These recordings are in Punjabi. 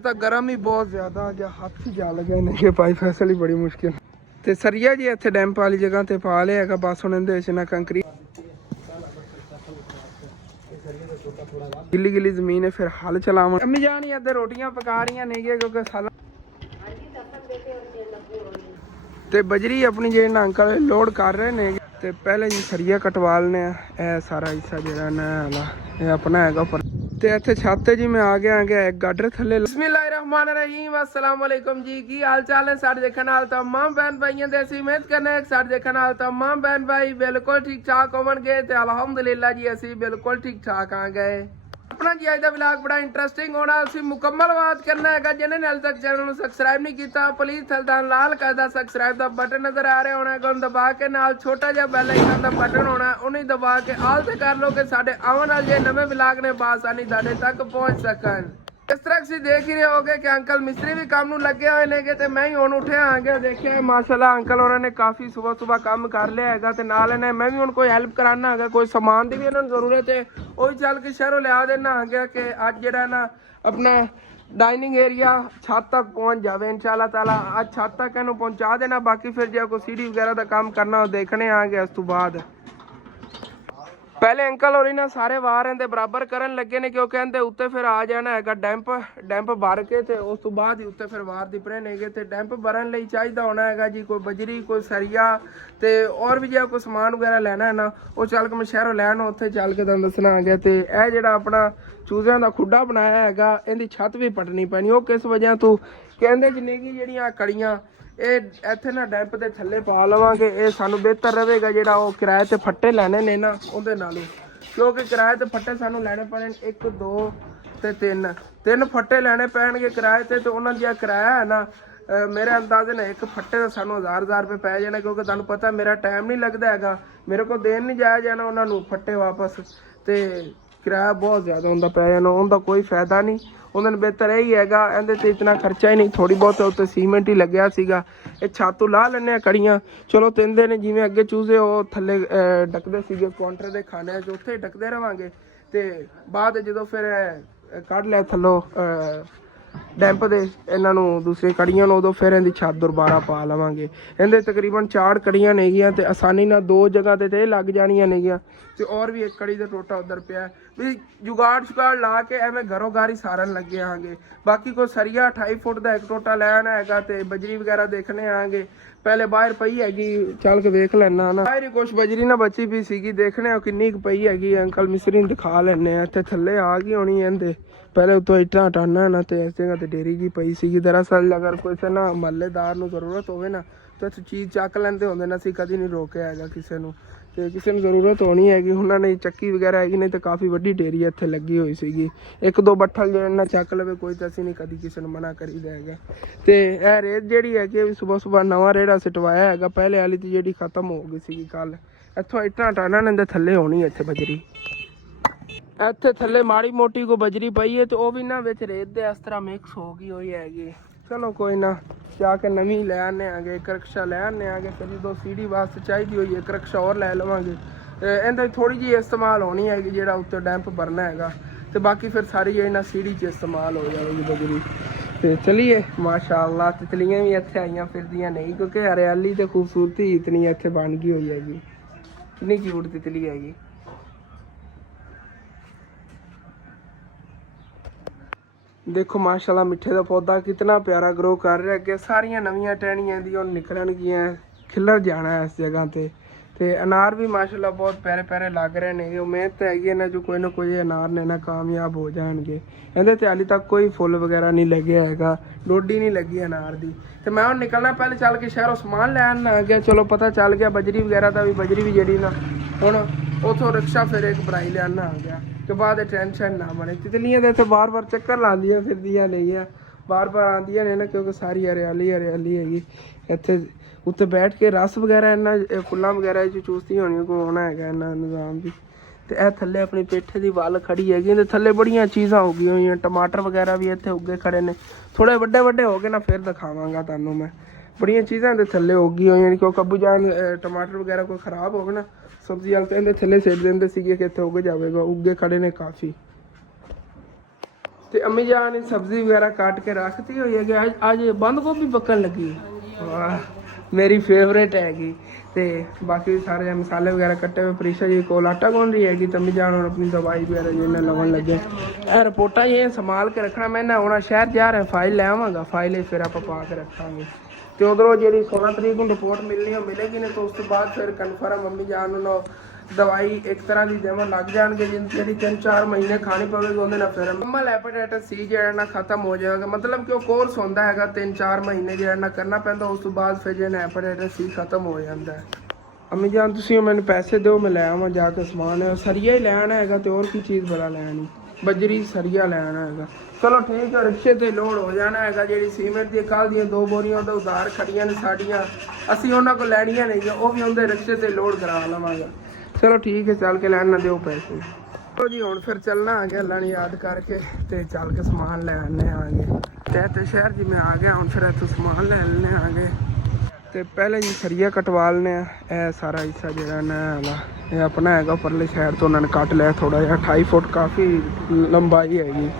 ਤਾਂ ਗਰਮ ਹੀ ਬਹੁਤ ਜ਼ਿਆਦਾ ਜਾਂ ਹੱਥ ਹੀ ਜਾ ਲਗੇ ਨੇ ਕਿ ਭਾਈ ਫੈਸਲ ਹੀ ਬੜੀ ਮੁਸ਼ਕਿਲ ਤੇ ਸਰੀਆ ਜੀ ਇੱਥੇ ਡੈਂਪ ਵਾਲੀ ਜਗ੍ਹਾ ਤੇ ਪਾ ਲਿਆ ਹੈਗਾ ਬਸ ਹੁਣ ਇਹਦੇ ਵਿੱਚ ਨਾ ਕੰਕਰੀਟ ਗਿੱਲੀ ਗਿੱਲੀ ਜ਼ਮੀਨ ਹੈ ਫਿਰ ਹਲ ਚਲਾਵਾਂ ਅੰਮੀ ਜਾਨ ਇੱਧਰ ਰੋਟੀਆਂ ਪਕਾ ਰਹੀਆਂ ਨੇਗੀਆਂ ਕਿਉਂਕਿ ਸਾਲਾ ਤੇ ਬਜਰੀ ਆਪਣੀ ਜਿਹੜੇ ਨਾ ਅੰਕਲ ਲੋਡ ਕਰ ਰਹੇ ਨੇ ਤੇ ਪਹਿਲੇ ਜੀ ਸਰੀਆ ਕਟਵਾ ਲੈਣੇ ਆ ਇਹ ਸਾਰਾ ਹਿੱਸਾ ਜਿਹੜਾ ਨਾ ਵਾਲਾ ਇਹ ਆਪਣਾ ਹੈਗਾ ਪਰ ਤੇ ਇੱਥੇ ਛੱਤ ਤੇ ਜੀ ਮੈਂ ਆ ਗਿਆ ਇੱਕ ਗਾਡਰ ਥੱਲੇ ਬਿਸਮਿਲ੍ਲਾਹਿਰਰਹਿਮਾਨਿਰਰਹੀਮ अस्सलाम वालेकुम जी की हाल चाल है सारे देखने वाले तमाम बहन भाइयों दे ਅਸੀਂ ਉਮੀਦ करने हैं सारे देखने वाले तमाम बहन भाई बिल्कुल ठीक ठाक होवणगे ते अल्हम्दुलिल्लाह जी ਅਸੀਂ बिल्कुल ठीक ठाक आ गए अपना जी अज का व्लॉग बड़ा इंटरेस्टिंग होना ਅਸੀਂ मुकम्मल बात करना है जिन्हें हाल तक चैनल ਨੂੰ सब्सक्राइब नहीं किया प्लीज थल्दा लाल करदा सब्सक्राइब ਦਾ बटन नजर आ रहा होना है दबा के नाल छोटा जिहा बैल आइकन ਦਾ बटन होना उन्हें दबा के आल ते कर लो कि साडे आवन वाले नवे व्लॉग ने बासानी तुहाडे तक पहुंच सकन इस तरह से देख ही रहे होगे कि अंकल मिस्त्री भी काम लगे हुए ने ते मैं ही हुण उठिया आ गया देखिया माशाल्लाह अंकल होरां ने काफ़ी सुबह सुबह काम कर लिया है ते नाल इन्हें मैं भी हुण कोई हेल्प कराना है कोई समान की भी इन्होंने जरूरत है वही चल के शहरों लिया देना आ गया कि अज जिहड़ा ना अपना डाइनिंग एरिया छत तक पहुँच जाए इंशाअल्लाह ताला अज छत तक इन्हूं पहुँचा देना बाकी फिर जो कोई सीढ़ी वगैरह का काम करना वो देखने आ गया उस तो बाद पहले अंकल और ना सारे वार इहदे बराबर करन लगे ने क्योंकि इहदे उत्ते फिर आ जाना है डैंप भर के ते उस तो बाद ही उत्ते फिर वार दी भरे नेगे ते डैंप भरन लई चाहिदा होना है जी कोई बजरी कोई सरिया ते और भी जो कोई समान वगैरह लेना है ना वो चल के मैं शहरों लैन उत्थे चल के तुहानूं दसना आ गया ते यह जिहड़ा अपना चूज़ियां दा खुड्डा बनाया हैगा इहदी छत भी पटनी पैनी वो किस वजह तो कहंदे कि नेगी जिहड़ियां कड़ियां ਇਹ ਇੱਥੇ ਨਾ ਡੈਂਪ ਦੇ ਥੱਲੇ ਪਾ ਲਵਾਂਗੇ ਇਹ ਸਾਨੂੰ ਬਿਹਤਰ ਰਹੇਗਾ ਜਿਹੜਾ ਉਹ ਕਿਰਾਏ ਤੇ ਫੱਟੇ ਲੈਣੇ ਨੇ ਨਾ ਉਹਦੇ ਨਾਲੋਂ ਕਿਉਂਕਿ ਕਿਰਾਏ ਤੇ ਫੱਟੇ ਸਾਨੂੰ ਲੈਣੇ ਪੈਣੇ 1 2 ਤੇ 3 ਫੱਟੇ ਲੈਣੇ ਪੈਣਗੇ ਕਿਰਾਏ ਤੇ ਉਹਨਾਂ ਦਾ ਕਿਰਾਇਆ ਹੈ ਨਾ ਮੇਰੇ ਅੰਦਾਜ਼ੇ ਨਾਲ ਇੱਕ ਫੱਟੇ ਦਾ ਸਾਨੂੰ 1000 ਰੁਪਏ ਪੈ ਜਾਣਾ ਕਿਉਂਕਿ ਤੁਹਾਨੂੰ ਪਤਾ ਮੇਰਾ ਟਾਈਮ ਨਹੀਂ ਲੱਗਦਾ ਹੈਗਾ ਮੇਰੇ ਕੋਲ ਦੇਣ ਨਹੀਂ ਜਾਇਆ ਜਾਣਾ ਉਹਨਾਂ ਨੂੰ ਫੱਟੇ ਵਾਪਸ ਤੇ ਕਿਰਾਇਆ ਬਹੁਤ ਜ਼ਿਆਦਾ ਹੁੰਦਾ ਪੈ ਜਾਣਾ ਉਹਦਾ ਕੋਈ ਫਾਇਦਾ ਨਹੀਂ ਉਹਨਾਂ ਨੂੰ ਬਿਹਤਰ ਇਹੀ ਹੈਗਾ ਇਹਦੇ ਤੇ ਇਤਨਾ ਖਰਚਾ ਹੀ ਨਹੀਂ ਥੋੜੀ ਬਹੁਤ ਉੱਤੇ ਸੀਮੈਂਟ ਹੀ ਲੱਗਿਆ ਸੀਗਾ ਇਹ ਛੱਤ ਲਾ ਲੈਣੇ ਆ ਕੜੀਆਂ ਚਲੋ ਤਿੰਦੇ ਨੇ ਜਿਵੇਂ ਅੱਗੇ ਚੂਜ਼ੇ ਉਹ ਥੱਲੇ ਡੱਕਦੇ ਸੀਗੇ ਕਾਊਂਟਰ ਦੇ ਖਾਣੇ 'ਚ ਉੱਥੇ ਹੀ ਡੱਕਦੇ ਰਵਾਂਗੇ ਤੇ ਬਾਅਦ ਜਦੋਂ ਫਿਰ ਕੱਢ ਲਿਆ ਥੱਲੋਂ ਡੈਂਪ ਦੇ ਇਹਨਾਂ ਨੂੰ ਦੂਸਰੀ ਕੜੀਆਂ ਨੂੰ ਉਦੋਂ ਫਿਰ ਇਹਦੀ ਛੱਤ ਦੁਬਾਰਾ ਪਾ ਲਵਾਂਗੇ ਇਹਦੇ ਤਕਰੀਬਨ 4 ਕੜੀਆਂ ਨੇਗੀਆਂ ਤੇ ਆਸਾਨੀ ਨਾਲ 2 ਜਗ੍ਹਾ ਤੇ ਲੱਗ ਜਾਣੀਆਂ ਨੇਗੀਆਂ ਤੇ ਔਰ ਵੀ ਇੱਕ ਕੜੀ ਦਾ ਟੋਟਾ ਉਧਰ ਪਿਆ ਵੀ ਜੁਗਾੜ ਲਾ ਕੇ ਐਵੇਂ ਘਰੋਂ ਘਰ ਹੀ ਸਾਰਨ ਲੱਗੇ ਆਂਗੇ ਬਾਕੀ ਕੋਈ ਸਰੀਆ 28 ਫੁੱਟ ਦਾ ਇੱਕ ਟੋਟਾ ਲੈਣਾ ਹੈਗਾ ਤੇ ਬਜਰੀ ਵਗੈਰਾ ਦੇਖਣੇ ਆਂਗੇ ਪਹਿਲੇ ਬਾਹਰ ਪਈ ਹੈਗੀ ਚੱਲ ਕੇ ਵੇਖ ਲੈਣਾ ਨਾ ਬਾਹਰ ਹੀ ਕੁਛ ਬਜਰੀ ਨਾ ਬਚੀ ਵੀ ਸੀਗੀ ਦੇਖਣੇ ਕਿੰਨੀ ਕੁ ਪਈ ਹੈਗੀ ਅੰਕਲ ਮਿਸਰੀ ਨੂੰ ਦਿਖਾ ਲੈਣੇ ਆ ਇੱਥੇ ਥੱਲੇ ਆ ਗਈ ਹੋਣੀ ਇਹਦੇ पहले उतो इट्टा हटाना ना तो इस जगह डेरी जी पई सी दरअसल अगर कोई ना महल्लेदार नूं जरूरत होवे ना तो इत्थे चीज़ चक लैंदे होंदे ना असीं कदी नहीं रोके हैगा किसी नूं ते किसी नूं जरूरत होनी हैगी उन्होंने चक्की वगैरह हैगी नहीं तो काफ़ी वड्डी डेरी इत्थे लगी हुई सीगी 1 2 बट्ठल जो ना चक लवे कोई तो असीं नहीं कदी किसी नूं मना करीदा हैगा ते यह रेत जिहड़ी हैगी सुबह सुबह नवां रेड़ा सटवाया हैगा पहले वाली तो जिहड़ी खत्म हो गई सीगी कल इत्थों इट्टां हटाना ने थल्ले होनी इत्थे बजरी ਇੱਥੇ ਥੱਲੇ ਮਾੜੀ ਮੋਟੀ ਕੋ ਬਜਰੀ ਪਈ ਹੈ ਤੇ ਉਹ ਵੀ ਨਾ ਵਿੱਚ ਰੇਤ ਦੇ ਇਸ ਤਰ੍ਹਾਂ ਮਿਕਸ ਹੋ ਗਈ ਹੋਈ ਹੈਗੀ ਚਲੋ ਕੋਈ ਨਾ ਜਾ ਕੇ ਨਵੀਂ ਲੈ ਆਨੇ ਆਗੇ ਇੱਕ ਰਕਸ਼ਾ ਲੈ ਆਨੇ ਆਗੇ ਫਿਰ ਜਦੋਂ ਸੀੜੀ ਵਾਸਤੇ ਚਾਹੀਦੀ ਹੋਈ ਇੱਕ ਰਕਸ਼ਾ ਹੋਰ ਲੈ ਲਵਾਂਗੇ ਇਹਦਾ ਥੋੜੀ ਜਿਹੀ ਇਸਤੇਮਾਲ ਹੋਣੀ ਹੈਗੀ ਜਿਹੜਾ ਉੱਤੇ ਡੈਂਪ ਭਰਨਾ ਹੈਗਾ ਤੇ ਬਾਕੀ ਫਿਰ ਸਾਰੀ ਇਹਨਾਂ ਸੀੜੀ 'ਚ ਇਸਤੇਮਾਲ ਹੋ ਜਾਵੇਗੀ ਬਜਰੀ ਤੇ ਚਲੀਏ ਮਾਸ਼ਾਅੱਲਾ ਤਿਤਲੀਆਂ ਵੀ ਇੱਥੇ ਆਈਆਂ ਫਿਰਦੀਆਂ ਨਹੀਂ ਕਿਉਂਕਿ ਹਰਿਆਲੀ ਤੇ ਖੂਬਸੂਰਤੀ ਇਤਨੀ ਇੱਥੇ ਬਣ ਗਈ ਹੋਈ ਹੈਗੀ ਕਿੰਨੀ ਕਿਊਟ ਤਿਤਲੀ ਹੈਗੀ देखो माशाल्लाह मिठे का पौधा कितना प्यारा ग्रो कर रहा है सारिया नवीं टहनियां दी निकलणगियां खिलर जाना है इस जगह ते अनार भी माशाल्लाह बहुत प्यारे प्यारे लग रहे हैं उम्मीद हैगी इन्हां चों कोई ना कोई अनार ने ना कामयाब हो जाएंगे इहदे ते हाली तक कोई फुल वगैरह नहीं लगे हैगा डोडी नहीं लगी अनार दी ते मैं हुण निकलना पहले चल के शहरों समान लैन आ गया चलो पता चल गया बजरी वगैरह का भी बजरी भी जिहड़ी ना हुण उथों रिक्शा फिर एक भराई लियाना आ गया के बाद टेंशन ना बने तितलियां तो बार बार चक्कर लादियां फिरदियां नहीं बार बार आंदियां ने ना क्योंकि सारी हरियाली हरियाली हैगी इत्थे उत्ते बैठ के रस वगैरह इन्ना फुल्लां वगैरह चूसदी होनी को होना है इन्ना निज़ाम भी तो यह थल्ले अपनी पेठे की वल खड़ी हैगी ते थल्ले बड़ियां चीज़ां हो गई हुई टमाटर वगैरह भी इत्थे उगे खड़े ने थोड़े वड्डे वड्डे हो गए ना फिर दिखावांगा तुहानूं मैं बड़ियां चीज़ां दे थल्ले हो गई हुई क्योंकि अब्बू जान टमाटर वगैरह कोई खराब हो गए ना सब्जी वाल कहते थल्ले सिट देंदे सीगे कि इत्थे उग जाएगा उगे खड़े ने काफ़ी ਤੇ ਅੰਮੀ ਜਾਨ ਨੇ ਸਬਜ਼ੀ ਵਗੈਰਾ ਕੱਟ ਕੇ ਰੱਖਤੀ ਹੋਈ ਹੈ ਕਿ ਅੱਜ ਬੰਦ ਗੋਭੀ ਪੱਕਣ ਲੱਗੀ ਹੈ। ਵਾਹ, ਮੇਰੀ ਫੇਵਰੇਟ ਹੈਗੀ। ਤੇ ਬਾਕੀ ਸਾਰੇ ਮਸਾਲੇ ਵਗੈਰਾ ਕੱਟੇ ਹੋਏ। ਪ੍ਰੀਸ਼ਾ ਜੀ ਕੋਲ ਆਟਾ ਗੁੰਨ ਰਹੀ ਹੈਗੀ। ਤੰਮੀ ਜਾਨ ਹੁਣ ਆਪਣੀ ਦਵਾਈ ਵਗੈਰਾ ਜਿਹਨਾਂ ਲਾਉਣ ਲੱਗੇ। ਇਹ ਰਿਪੋਰਟਾਂ ਇਹ ਸੰਭਾਲ ਕੇ ਰੱਖਣਾ। ਮੈਂ ਨਾ ਹੁਣ ਸ਼ਹਿਰ ਜਾ ਰਿਹਾ, ਫਾਈਲ ਲੈ ਆਵਾਂਗਾ। ਫਾਈਲ ਫਿਰ ਆਪਾਂ ਪਾ ਕੇ ਰੱਖਾਂਗੇ। ਤੇ ਉਧਰੋਂ ਜਿਹੜੀ 16 ਤਰੀਕ ਨੂੰ ਰਿਪੋਰਟ ਮਿਲਣੀ ਉਹ ਮਿਲੇਗੀ ਨੇ। ਤਾਂ ਉਸ ਤੋਂ ਬਾਅਦ ਫਿਰ ਕਨਫਰਮ ਮੰਮੀ ਜਾਨ ਨੂੰ ਦਵਾਈ ਇੱਕ ਤਰ੍ਹਾਂ ਦੀ ਦੇਵਣ ਲੱਗ ਜਾਣਗੇ ਜਿਹੜੀ 3-4 ਮਹੀਨੇ ਖਾਣੀ ਪਵੇਗੀ। ਉਹਦੇ ਨਾਲ ਫਿਰ ਨੋਰਮਲ ਹੈਪੇਟਾਈਟਸ ਸੀ ਜਿਹੜਾ ਨਾ ਖਤਮ ਹੋ ਜਾਏਗਾ। ਮਤਲਬ ਕਿ ਉਹ ਕੋਰਸ ਹੁੰਦਾ ਹੈਗਾ 3-4 ਮਹੀਨੇ ਜਿਹੜਾ ਨਾ ਕਰਨਾ ਪੈਂਦਾ। ਉਸ ਤੋਂ ਬਾਅਦ ਫਿਰ ਜਿਹੜਾ ਹੈਪੇਟਾਈਟਸ ਸੀ ਖਤਮ ਹੋ ਜਾਂਦਾ ਹੈ। ਅੰਮੀ ਜਾਨ ਤੁਸੀਂ ਮੈਨੂੰ ਪੈਸੇ ਦਿਓ, ਮੈਂ ਲੈ ਆਵਾਂ ਜਾ ਕੇ ਸਮਾਨ। ਸਰੀਆ ਹੀ ਲੈਣਾ ਹੈਗਾ ਤੇ ਹੋਰ ਕੀ ਚੀਜ਼ ਬੜਾ ਲੈਣੀ। ਬਜਰੀ ਸਰੀਆ ਲੈਣਾ ਹੈਗਾ। ਚਲੋ ਠੀਕ ਹੈ, ਰਿਕਸ਼ੇ ਤੇ ਲੋਡ ਹੋ ਜਾਣਾ ਹੈਗਾ। ਜਿਹੜੀ ਸੀਮੈਂਟ ਦੀ ਕੱਲ ਦੀਆਂ 2 ਬੋਰੀਆਂ ਉਹਦਾ ਉਧਾਰ ਖੜੀਆਂ ਨੇ ਸਾਡੀਆਂ, ਅਸੀਂ ਉਹਨਾਂ ਕੋਲ ਲੈਣੀਆਂ ਨਹੀਂ, ਉਹ ਵੀ ਉਹਦੇ ਰਿਕਸ਼ੇ ਤੇ ਲੋਡ ਕਰਾ ਲਵਾਂਗਾ। ਚਲੋ ਠੀਕ ਹੈ, ਚੱਲ ਕੇ ਲੈਣ ਨਾ ਦਿਓ ਪੈਸੇ। ਚਲੋ ਜੀ ਹੁਣ ਫਿਰ ਚੱਲਣਾ ਆ ਗਿਆ ਅੱਲਾ ਨੇ ਯਾਦ ਕਰਕੇ ਤੇ ਚੱਲ ਕੇ ਸਮਾਨ ਲੈ ਆਨੇ ਆਗੇ। ਤੇ ਸ਼ਹਿਰ ਜੀ ਮੈਂ ਆ ਗਿਆ। ਹੁਣ ਫਿਰ ਇੱਥੋਂ ਸਮਾਨ ਲੈ ਲੈਣੇ ਆਗੇ। ਤੇ ਪਹਿਲੇ ਜੀ ਸਰੀਆ ਕਟਵਾ ਲੈਣੇ ਆ। ਇਹ ਸਾਰਾ ਹਿੱਸਾ ਜਿਹੜਾ ਨਾ ਵਾਲਾ ਇਹ ਆਪਣਾ ਹੈਗਾ। ਪਰਲੇ ਸ਼ਹਿਰ ਤੋਂ ਉਹਨਾਂ ਨੇ ਕੱਟ ਲਿਆ ਥੋੜਾ ਜਿਹਾ। 28 ਫੁੱਟ ਕਾਫੀ ਲੰਬਾਈ ਹੈਗੀ।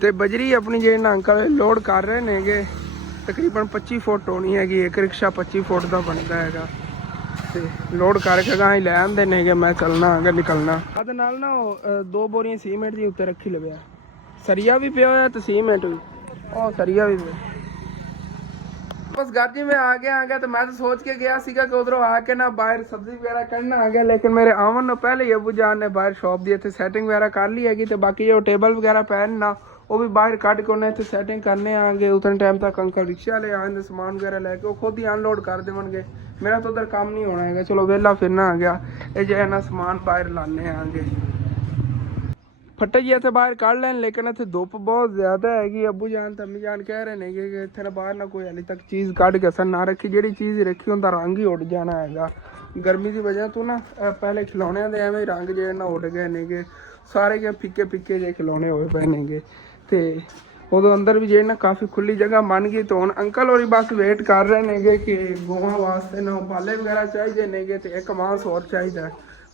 ਤੇ ਬਜਰੀ ਆਪਣੀ ਜਿਹੜੇ ਨਾ ਅੰਕਲ ਲੋਡ ਕਰ ਰਹੇ ਨੇਗੇ ਤਕਰੀਬਨ 25 ਫੁੱਟ ਹੋਣੀ ਹੈਗੀ। ਇੱਕ ਰਿਕਸ਼ਾ 25 ਫੁੱਟ ਦਾ ਬਣਦਾ ਹੈਗਾ। ਤੇ ਲੋਡ ਕਰਕੇ ਗਾਂ ਹੀ ਲੈ ਆਉਂਦੇ ਨੇਗੇ। ਮੈਂ ਚੱਲਣਾ ਅਗਰ ਨਿਕਲਣਾ ਉਹਦੇ ਨਾਲ ਨਾ ਉਹ 2 ਬੋਰੀਆਂ ਸੀਮੈਂਟ ਦੀ ਉੱਤੇ ਰੱਖੀ ਲਵਿਆ। ਸਰੀਆ ਵੀ ਪਿਆ ਹੋਇਆ ਤੇ ਸੀਮੈਂਟ ਵੀ। ਉਹ ਸਰੀਆ ਵੀ ਪਿਆ। बस घर जी में आ गया तो मैं तो सोच के गया सीगा कि उधरों आके ना बाहर सब्जी वगैरह करना आ गया। लेकिन मेरे आवन पहले ही अबू जान ने बाहर शॉप दी इतने सैटिंग वगैरह कर ली हैगी। तो बाकी जो टेबल वगैरह पैन ना वो भी बाहर कट के उन्हें इतने सैटिंग करने आएंगे। उतने टाइम तक अंकल रिक्शा वाले आएंगे सामान वगैरह लैके वो खुद ही अनलोड कर देवनगे। मेरा तो उधर काम नहीं होना है। चलो वेला फिरना आ गया। ये जो है ना सामान बाहर लाने आएंगे। फट्टे जी इतने बाहर कढ़ लैन लेकिन इतने धुप बहुत ज्यादा हैगी। अबू जान ते अम्मी जान कह रहे हैं कि इतने बाहर ना कोई हाली तक चीज़ कढ़ के असर ना रखी। जी चीज़ रखी उनका रंग ही उड़ जाना है। गर्मी की वजह तो ना पहले खिलौने के एवं रंग जो ना उड़ गए नेगे। सारे के फिक्के फिक्के जे खिलौने हुए पे नेगे। तो उदों अंदर भी जे ना काफ़ी खुली जगह बन गई। तो हम अंकल और बस वेट कर रहे नेगे कि गोवा वास्ते ना बाले वगैरह चाहिए नेगे। तो एक मांस और चाहिए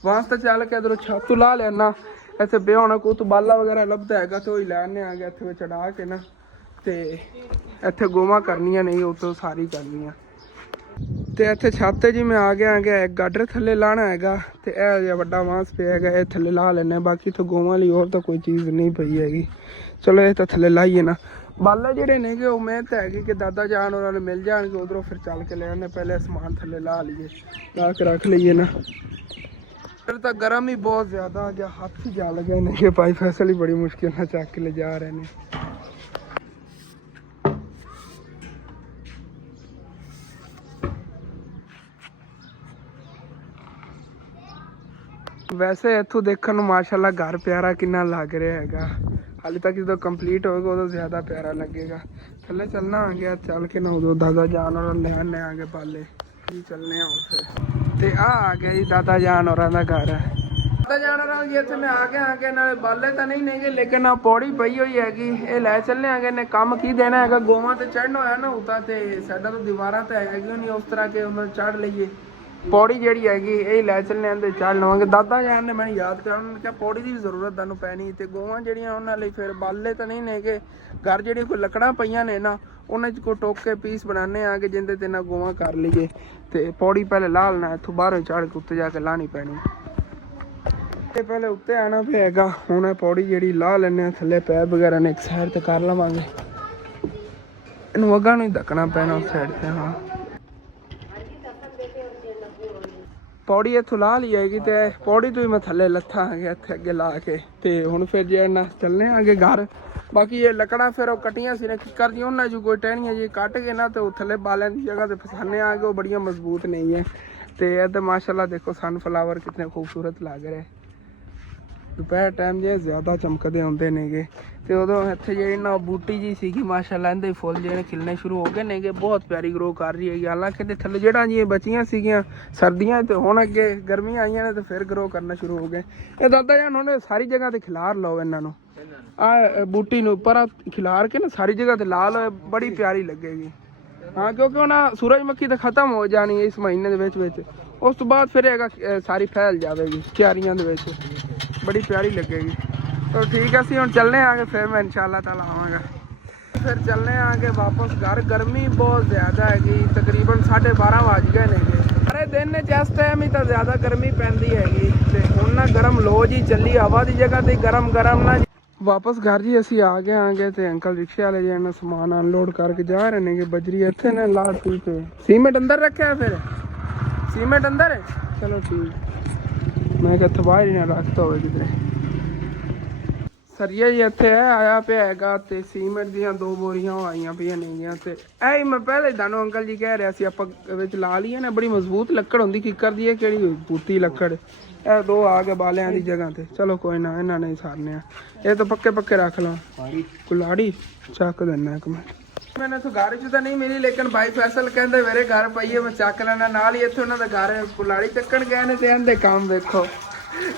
वास्ते चल के इधरों छत ला लेना। ਇੱਥੇ ਪਿਆ ਹੋਣਾ ਕੋਈ ਬਾਲਾ ਵਗੈਰਾ ਲੱਭਦਾ ਹੈਗਾ ਤੇ ਉਹ ਹੀ ਲੈਣੇ ਆ ਗਿਆ ਇੱਥੇ ਚੜਾ ਕੇ ਨਾ। ਤੇ ਇੱਥੇ ਗੋਵਾ ਕਰਨੀਆਂ ਨਹੀਂ ਉਤੋਂ ਸਾਰੀ ਕਰਨੀਆਂ। ਤੇ ਇੱਥੇ ਛੱਤ ਤੇ ਜੀ ਮੈਂ ਆ ਗਿਆ ਇੱਕ ਗਾਡਰ ਥੱਲੇ ਲਾਣਾ ਹੈਗਾ। ਤੇ ਇਹ ਜਿਹਾ ਵੱਡਾ ਵਾਂਸ ਪਿਆ ਹੈਗਾ ਇਹ ਥੱਲੇ ਲਾ ਲੈਣੇ। ਬਾਕੀ ਤੋਂ ਗੋਵਾਂ ਲਈ ਹੋਰ ਤਾਂ ਕੋਈ ਚੀਜ਼ ਨਹੀਂ ਪਈ ਹੈਗੀ। ਚਲੋ ਇਹ ਤਾਂ ਥੱਲੇ ਲਾਈਏ ਨਾ। ਬਾਲੇ ਜਿਹੜੇ ਨੇਗੇ ਉਹ ਮਿਹਨਤ ਹੈਗੀ ਕਿ ਦਾਦਾ ਜਾਨ ਉਹਨਾਂ ਨੂੰ ਮਿਲ ਜਾਣਗੇ। ਉਧਰੋਂ ਫਿਰ ਚੱਲ ਕੇ ਲੈ ਆਉਂਦੇ। ਪਹਿਲੇ ਸਮਾਨ ਥੱਲੇ ਲਾ ਲਈਏ ਲਾ ਕੇ ਰੱਖ ਲਈਏ ਨਾ। फिर तो गर्म ही बहुत ज़्यादा आ गया। हाथ ही जा लगे नहीं भाई फैसल ही बड़ी मुश्किल से चक के ले जा रहे हैं। वैसे इतों देखने माशाल्लाह घर प्यारा कितना लग रहा है। हाले तक जो कंप्लीट होगा उदों ज़्यादा प्यारा लगेगा। थले चलना आ गया चल के ना उदों दादा जान और लेने आ गए पाले चलने फिर। ਤੇ ਆ ਗਿਆ ਜੀ ਦਾਦਾ ਜਾਨ ਹੋਰਾਂ ਦਾ ਘਰ ਹੈ। ਦਾਦਾ ਜਾਨ ਹੋਰਾਂ ਜੀ ਇੱਥੇ ਮੈਂ ਆ ਗਿਆ ਨਾਲੇ ਬਾਲੇ ਤਾਂ ਨਹੀਂ ਨੇਗੇ ਲੇਕਿਨ ਆ ਪੌੜੀ ਪਈ ਹੋਈ ਹੈਗੀ। ਇਹ ਲੈ ਚੱਲਨੇ ਆਗੇ ਨੇ ਕੰਮ ਕੀ ਦੇਣਾ ਹੈਗਾ। ਗੋਵਾਂ ਤੇ ਚੜ੍ਹਨਾ ਹੋਇਆ ਨਾ ਉਤਾ ਤੇ ਸਾਡਾ ਤਾਂ ਦੀਵਾਰਾਂ ਤਾਂ ਹੈਗੀਆਂ ਨਹੀਂ ਉਸ ਤਰ੍ਹਾਂ ਕਿ ਉਹਨਾਂ ਚੜ੍ਹ ਲਈਏ। ਪੌੜੀ ਜਿਹੜੀ ਹੈਗੀ ਇਹ ਲੈ ਚੱਲਨੇ ਆਂਦੇ ਚੜ੍ਹ ਲਵਾਂਗੇ। ਦਾਦਾ ਜਾਨ ਨੇ ਮੈਨੂੰ ਯਾਦ ਕਰਾਉਣ ਉਹਨਾਂ ਨੇ ਕਿਹਾ ਪੌੜੀ ਦੀ ਵੀ ਜ਼ਰੂਰਤ ਤੁਹਾਨੂੰ ਪੈਣੀ। ਤੇ ਗੋਵਾਂ ਜਿਹੜੀਆਂ ਉਹਨਾਂ ਲਈ ਫਿਰ ਬਾਲੇ ਤਾਂ ਨਹੀਂ ਨੇਗੇ। ਘਰ ਜਿਹੜੀਆਂ ਕੋਈ ਲੱਕੜਾਂ ਪਈਆਂ ਨੇ ਨਾ ਉਹਨਾਂ 'ਚ ਕੋਈ ਟੋਕ ਕੇ ਪੀਸ ਬਣਾਉਂਦੇ ਆ ਕਿ ਜਿੰਦੇ ਤੇ ਨਾ ਗੋਵਾਂ ਕਰ ਲਈਏ। ਤੇ ਪੌੜੀ ਪਹਿਲੇ ਲਾ ਲੈਣਾ ਇੱਥੋਂ ਬਾਹਰੋਂ ਚੜ੍ਹ ਕੇ ਉੱਤੇ ਜਾ ਕੇ ਲਾਣੀ ਪੈਣੀ। ਤੇ ਪਹਿਲੇ ਉੱਤੇ ਆਉਣਾ ਪਿਆ ਹੈਗਾ। ਹੁਣ ਇਹ ਪੌੜੀ ਜਿਹੜੀ ਲਾ ਲੈਂਦੇ ਆ ਥੱਲੇ ਪੈਪ ਵਗੈਰਾ ਨੇ ਇੱਕ ਸਾਈਡ ਤੇ ਕਰ ਲਵਾਂਗੇ। ਇਹਨੂੰ ਅੱਗਾਂ ਨੂੰ ਹੀ ਧੱਕਣਾ ਪੈਣਾ ਉਸ ਸਾਈਡ ਤੇ। ਹਾਂ ਪੌੜੀ ਇੱਥੋਂ ਲਾ ਲਈ ਹੈਗੀ। ਤੇ ਪੌੜੀ ਤੋਂ ਹੀ ਮੈਂ ਥੱਲੇ ਲੱਥਾ ਆ ਗਿਆ ਇੱਥੇ ਅੱਗੇ ਲਾ ਕੇ। ਤੇ ਹੁਣ ਫਿਰ ਜੇ ਨਾ ਚੱਲਨੇ ਆਗੇ ਘਰ। बाकी ये लकड़ा फिर कटियां सी ने कर दी उन्हें जो कोई टहनियां जी कट के ना तो थले बालें की जगह ते फसाने आ गए वो बड़िया मजबूत नहीं है। तो ये माशाल्लाह देखो सनफ्लावर कितने खूबसूरत लग रहे। दोपहर टाइम जे ज़्यादा चमकते आते नेगे। तो उदों इत्थे जी ना बूटी जी सी माशाल्लाह इहदे फुल जो खिलने शुरू हो गए नेगे। बहुत प्यारी ग्रो कर रही है। हालांकि थले जड़ा जी बचियां सीगियां सर्दियां तो हुण अगे गर्मियां आईयां ने तो फिर ग्रो करना शुरू हो गए। ये दादा जान हुण सारी जगह ते खिलार लो इन्हां नूं आ बूटी नूं पर खिलार के ना सारी जगह ते ला लो बड़ी प्यारी लगेगी। हाँ क्योंकि उन्हें सूरजमुखी तो खत्म हो जानी है इस महीने के विच। उस तो बाद फिर सारी फैल जाएगी क्यारियां दे विच बड़ी प्यारी लगेगी। तो ठीक है ਅਸੀਂ ਹੁਣ ਚੱਲਨੇ ਆਗੇ ਫਿਰ ਮੈਂ ਇਨਸ਼ਾਅੱਲਾ ਤਾਲਾ ਆਵਾਂਗਾ ਫਿਰ ਚੱਲਨੇ ਆਗੇ ਵਾਪਸ ਘਰ ਗਰਮੀ ਬਹੁਤ ਜ਼ਿਆਦਾ ਹੈਗੀ ਤਕਰੀਬਨ 12:30 ਵੱਜ ਗਏ ਨੇਗੇ ਸਾਰੇ ਦਿਨ ਨੇ ਜਿਸ ਟਾਈਮ ਹੀ ਤਾਂ ਜ਼ਿਆਦਾ ਗਰਮੀ ਪੈਂਦੀ ਹੈਗੀ ਤੇ ਹੁਣ ਨਾ ਗਰਮ ਲੋ ਜੀ ਚੱਲੀ ਹਵਾ ਦੀ ਜਗ੍ਹਾ ਤੇ ਗਰਮ ਨਾ ਵਾਪਸ ਘਰ ਜੀ ਅਸੀਂ ਆ ਗਏ ਆਂਗੇ ਤੇ ਅੰਕਲ ਰਿਕਸ਼ੇ ਵਾਲੇ ਜੀ ਨੇ ਸਮਾਨ ਅਨਲੋਡ ਕਰਕੇ ਜਾ ਰਹੇ ਨੇਗੇ ਬਜਰੀ ਇੱਥੇ ਨੇ ਲਾ ਤੀ ਤੇ ਸੀਮੈਂਟ ਅੰਦਰ ਰੱਖਿਆ ਫਿਰ ਸੀਮੈਂਟ ਅੰਦਰ ਹੈ ਚਲੋ ਠੀਕ ਮੈਂ ਕਿਹਾ ਬਾਹਰ ਹੀ ਨਾ ਰੱਖਤਾ ਹੋਵੇ ਕਿਧਰੇ ਸਰੀਆ ਜੀ ਇੱਥੇ ਆਇਆ ਪਿਆ ਹੈਗਾ ਤੇ ਸੀਮੈਂਟ ਦੀਆਂ 2 ਬੋਰੀਆਂ ਆਈਆਂ ਪਈਆਂ ਨੇਗੀਆਂ ਤੇ ਐ ਮੈਂ ਪਹਿਲੇ ਤੁਹਾਨੂੰ ਅੰਕਲ ਜੀ ਕਹਿ ਰਿਹਾ ਸੀ ਆਪਾਂ ਵਿੱਚ ਲਾ ਲਈਏ ਨਾ ਬੜੀ ਮਜ਼ਬੂਤ ਲੱਕੜ ਹੁੰਦੀ ਕਿੱਕਰ ਦੀ ਹੈ ਕਿਹੜੀ ਬੂਤੀ ਲੱਕੜ ਇਹ 2 ਆ ਗਏ ਬਾਲਿਆਂ ਦੀ ਜਗ੍ਹਾ ਤੇ ਚਲੋ ਕੋਈ ਨਾ ਇਹਨਾਂ ਨੇ ਸਾਰਨੇ ਆ ਇਹ ਤਾਂ ਪੱਕੇ ਰੱਖ ਲਾਂ ਕੁਲਾੜੀ ਚੱਕ ਦੇਣਾ ਇੱਕ ਮਿੰਟ मैंने तो घर च तो नहीं मिली लेकिन भाई फैसल कहते मेरे घर पई है मैं चक लेना नाल ही इत्थे उन्हां दा घर कुलाड़ी चक्कण गए ने ते इहदे काम देखो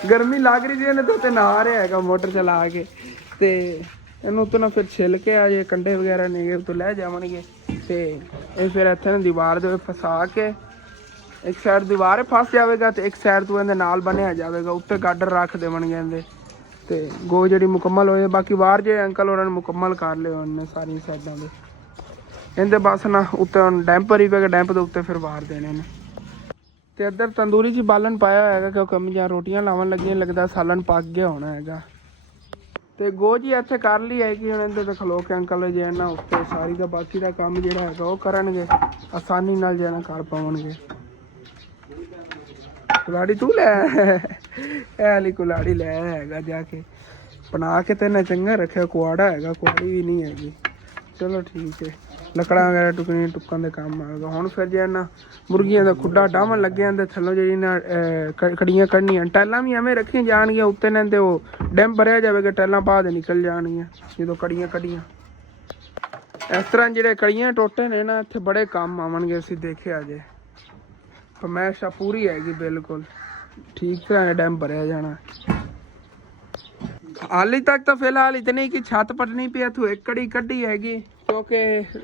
गर्मी लग रही थी तो नहा रहा हैगा मोटर चला के ते इहनूं तो ना फिर छिल के आ जे कंडे वगैरह नहीं तो लै जावणगे ते ये फिर इत्थे ना दीवार दे फसा के एक साइड दीवार फस जाएगा तो एक साइड तो इहदे नाल बनिया जाएगा उत्ते गाडर रख देवणगे इहदे ते गो जिहड़ी मुकम्मल होए बाकी बाहर जे अंकल होरां ने मुकम्मल कर लिया उन्होंने सारी साइडां दे इहदे बस ना उत्ते डैंपर ही पे डैंप के उत्ते फिर वार देने ने ते इधर तंदूरी च बालन पाया है क्योंकि अम्मी रोटियां लावन लगियां लगता सालन पक गया होना है ते गो जी इत्थे कर ली है कि हुण इहदे ते खलो के अंकल जे ना उत्ते सारी दा बाकी दा काम जिहड़ा है वो करनगे आसानी नाल जे ना कर पावणगे कुलाड़ी तू लै ए वाली कुलाड़ी लै हैगा जाके बना के ते ना चंगा रखिया कुआड़ा हैगा कुआड़ी भी नहीं हैगी चलो ठीक है ਲੱਕੜਾਂ ਵਗੈਰਾ ਟੁੱਕਣ ਦੇ ਕੰਮ ਆਏਗਾ ਹੁਣ ਫਿਰ ਜੇ ਨਾ ਮੁਰਗੀਆਂ ਦਾ ਖੁੱਡਾ ਡਾਵਣ ਲੱਗਿਆ ਤੇ ਥੱਲੋਂ ਜਿਹੜੀ ਨਾ ਕੜੀਆਂ ਕੱਢਣੀਆਂ ਟੈਲਾਂ ਵੀ ਐਵੇਂ ਰੱਖੀਆਂ ਜਾਣਗੀਆਂ ਉੱਤੇ ਨੇ ਤੇ ਉਹ ਡੈਮ ਭਰਿਆ ਜਾਵੇਗਾ ਟੈਲਾਂ ਬਾਅਦ ਨਿਕਲ ਜਾਣਗੀਆਂ ਜਦੋਂ ਕੜੀਆਂ ਕੱਢੀਆਂ ਇਸ ਤਰ੍ਹਾਂ ਜਿਹੜੇ ਕੜੀਆਂ ਟੋਟੇ ਨੇ ਨਾ ਇੱਥੇ ਬੜੇ ਕੰਮ ਆਵਣਗੇ ਅਸੀਂ ਦੇਖਿਆ ਜੇ ਫਰਮਾਇਸ਼ਾਂ ਪੂਰੀ ਹੈਗੀ ਬਿਲਕੁਲ ਠੀਕ ਤਰ੍ਹਾਂ ਡੈਮ ਭਰਿਆ ਜਾਣਾ ਹਾਲੀ ਤੱਕ ਤਾਂ ਫਿਲਹਾਲ ਇਤਨੀ ਕਿ ਛੱਤ ਪਟਣੀ ਪਈ ਇੱਥੋਂ ਇੱਕ ਕੜੀ ਕੱਢੀ ਹੈਗੀ क्योंकि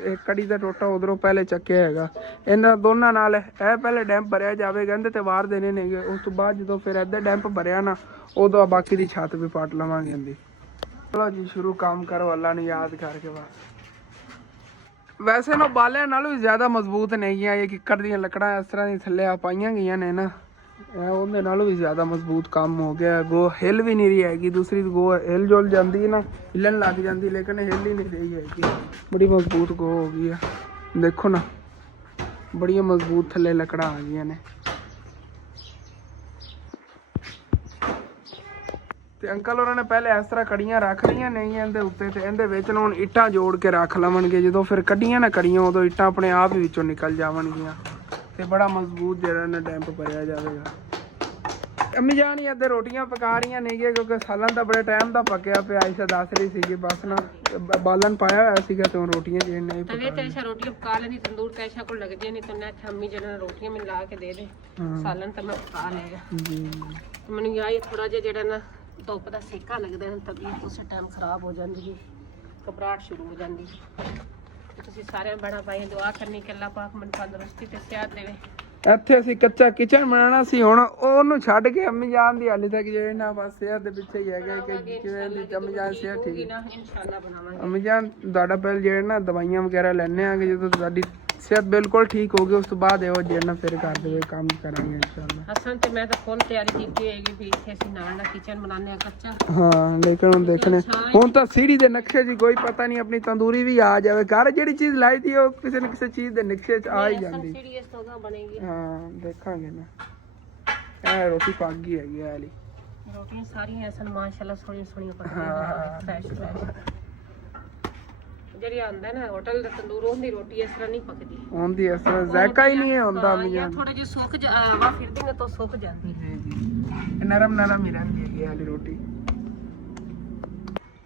एक कड़ी का टोटा उधरों पहले चक्या है इन्होंने दोनों नाल है पहले डैंप भरिया जाएगा इहदे ते वार देने ने उस तो बाद जो फिर इधर डैंप भरिया ना उदों बाकी की छत भी पट लवांगे इहदी चलो जी शुरू काम करो अल्लाह ने याद करके बस वैसे ना बालियां नालों भी ज़्यादा मजबूत नहीं है ये किक्कर दी लकड़ां इस तरह दी थल्ले आ पाईयां गईयां ने ना ਉਹਦੇ ਨਾਲੋਂ ਵੀ ਜ਼ਿਆਦਾ ਮਜ਼ਬੂਤ ਕੰਮ ਹੋ ਗਿਆ ਗੋ ਹਿੱਲ ਵੀ ਨਹੀਂ ਰਹੀ ਹੈਗੀ ਦੂਸਰੀ ਗੋ ਹਿੱਲ ਜੁਲ ਜਾਂਦੀ ਨਾ ਹਿੱਲਣ ਲੱਗ ਜਾਂਦੀ ਲੇਕਿਨ ਹਿੱਲ ਹੀ ਨਹੀਂ ਰਹੀ ਹੈਗੀ ਬੜੀ ਮਜ਼ਬੂਤ ਗੋ ਹੋ ਗਈ ਆ ਦੇਖੋ ਨਾ ਬੜੀਆਂ ਮਜ਼ਬੂਤ ਥੱਲੇ ਲੱਕੜਾਂ ਆ ਗਈਆਂ ਨੇ ਤੇ ਅੰਕਲ ਉਹਨਾਂ ਨੇ ਪਹਿਲੇ ਇਸ ਤਰ੍ਹਾਂ ਕੜੀਆਂ ਰੱਖ ਲਈਆਂ ਨਹੀਂ ਇਹਦੇ ਉੱਤੇ ਤੇ ਇਹਦੇ ਵਿੱਚ ਨਾ ਹੁਣ ਇੱਟਾਂ ਜੋੜ ਕੇ ਰੱਖ ਲਵਣਗੇ ਜਦੋਂ ਫਿਰ ਕੱਢੀਆਂ ਨਾ ਕੜੀਆਂ ਉਦੋਂ ਇੱਟਾਂ ਆਪਣੇ ਆਪ ਹੀ ਵਿੱਚੋਂ ਨਿਕਲ ਜਾਵਣਗੀਆਂ ਤੇ ਬੜਾ ਮਜ਼ਬੂਤ ਜਿਹੜਾ ਨਾ ਡੈਂਪ ਭਰਿਆ ਜਾਵੇਗਾ अम्मी जान इधर रोटियां पका रही नहीं क्योंकि सालन तो बड़े टाइम का पकया पे आयशा दस रही सी बस ना बालन पाया हुआ तो रोटियां जे नहीं तवे ते ऐसा रोटियां पका लेनी तंदूर ते ऐसा को लग जाए नहीं तो मैं अम्मी जन रोटियां में ला के दे दे सालन तो मैं पका लेगा तो मैंने यही थोड़ा जिहा जेड़ा ना धुप दा सेका लगदा है तबीयत उस टाइम खराब हो जाती है घबराहट शुरू हो जाती है तुसीं सारे बड़ा भाई दुआ करनी कि अल्लाह पाक मन तंदुरुस्ती ते सेहत देवे ਇੱਥੇ ਅਸੀਂ ਕੱਚਾ ਕਿਚਨ ਬਣਾਉਣਾ ਸੀ ਹੁਣ ਉਹਨੂੰ ਛੱਡ ਕੇ ਅੰਮੀ ਜਾਨ ਦੀ ਹਾਲੇ ਤੱਕ ਜੇ ਨਾ ਬਸ ਸਿਹਤ ਦੇ ਪਿੱਛੇ ਹੀ ਹੈਗਾ ਕਿ ਕਿਵੇਂ ਦੀ ਅੰਮੀ ਜਾਨ ਸਿਹਤ ਠੀਕ ਹੈ इंशाल्लाह बनावांगे ਅੰਮੀ ਜਾਨ ਤੁਹਾਡਾ ਪਹਿਲ ਜਿਹੜੇ ਨਾ ਦਵਾਈਆਂ ਵਗੈਰਾ ਲੈਣੇ ਆਗੇ ਜਦੋਂ ਤੁਹਾਡੀ ਸਿਹਤ ਬਿਲਕੁਲ ਠੀਕ ਹੋ ਗਈ ਉਸ ਤੋਂ ਬਾਅਦ ਇਹੋ ਜਿਹੇ ਨਾ ਫਿਰ ਕਰ ਦੇਵੇ ਕੰਮ ਕਰਾਂਗੇ ਇਨਸ਼ਾਅੱਲਾ ਹਸਨ ਤੇ ਮੈਂ ਤਾਂ ਫੁੱਲ ਤਿਆਰੀ ਕੀਤੀ ਹੈਗੀ ਵੀ ਇੱਥੇ ਅਸੀਂ ਨਾਲ ਦਾ ਕਿਚਨ ਬਣਾਉਂਦੇ ਆ ਕੱਚਾ ਹਾਂ ਲੇਕਿਨ ਹੁਣ ਦੇਖਣੇ ਹੁਣ ਤਾਂ ਸੀੜੀ ਦੇ ਨਕਸ਼ੇ ਦੀ ਕੋਈ ਪਤਾ ਨਹੀਂ ਆਪਣੀ ਤੰਦੂਰੀ ਵੀ ਆ ਜਾਵੇ ਘਰ ਜਿਹੜੀ ਚੀਜ਼ ਲਾਈ ਦੀ ਉਹ ਕਿਸੇ ਨਾ ਕਿਸੇ ਚੀਜ਼ ਦੇ ਨਕਸ਼ੇ 'ਚ ਆ ਹੀ ਜਾਂਦੀ ਸੀੜੀ ਇਸ ਤੋਂ ਬਣੇਗੀ ਹਾਂ ਦੇਖਾਂਗੇ ਨਾ ਇਹ ਰੋਟੀ ਪੱਕ ਗਈ ਹੈਗੀ ਇਹ ਵਾਲੀ ਰੋਟੀਆਂ ਸਾਰੀਆਂ ਐਸਨ ਮਾਸ਼ਾਅੱਲਾ ਸੋਹਣੀਆਂ ਸੋਹਣੀਆਂ ਪੱਕੀਆਂ ਫਰੈਸ਼ ਜਿਹੜੀ ਆਂਦਾ ਨਾ ਹੋਟਲ ਦਾ ਤੰਦੂਰ ਉਹਦੀ ਰੋਟੀ ਇਸ ਤਰ੍ਹਾਂ ਨਹੀਂ ਪੱਕਦੀ ਉਹਦੀ ਇਸ ਤਰ੍ਹਾਂ ਜ਼ਾਇਕਾ ਹੀ ਨਹੀਂ ਹੁੰਦਾ ਜਾਂ ਥੋੜੇ ਜਿਹੇ ਸੁੱਕ ਹਵਾ ਫਿਰਦੀ ਨਾ ਤਾਂ ਸੁੱਕ ਜਾਂਦੀ ਜੀ ਜੀ ਨਰਮ ਨਰਮ ਹੀ ਰਹਿੰਦੀ ਹੈ ਇਹ ਵਾਲੀ ਰੋਟੀ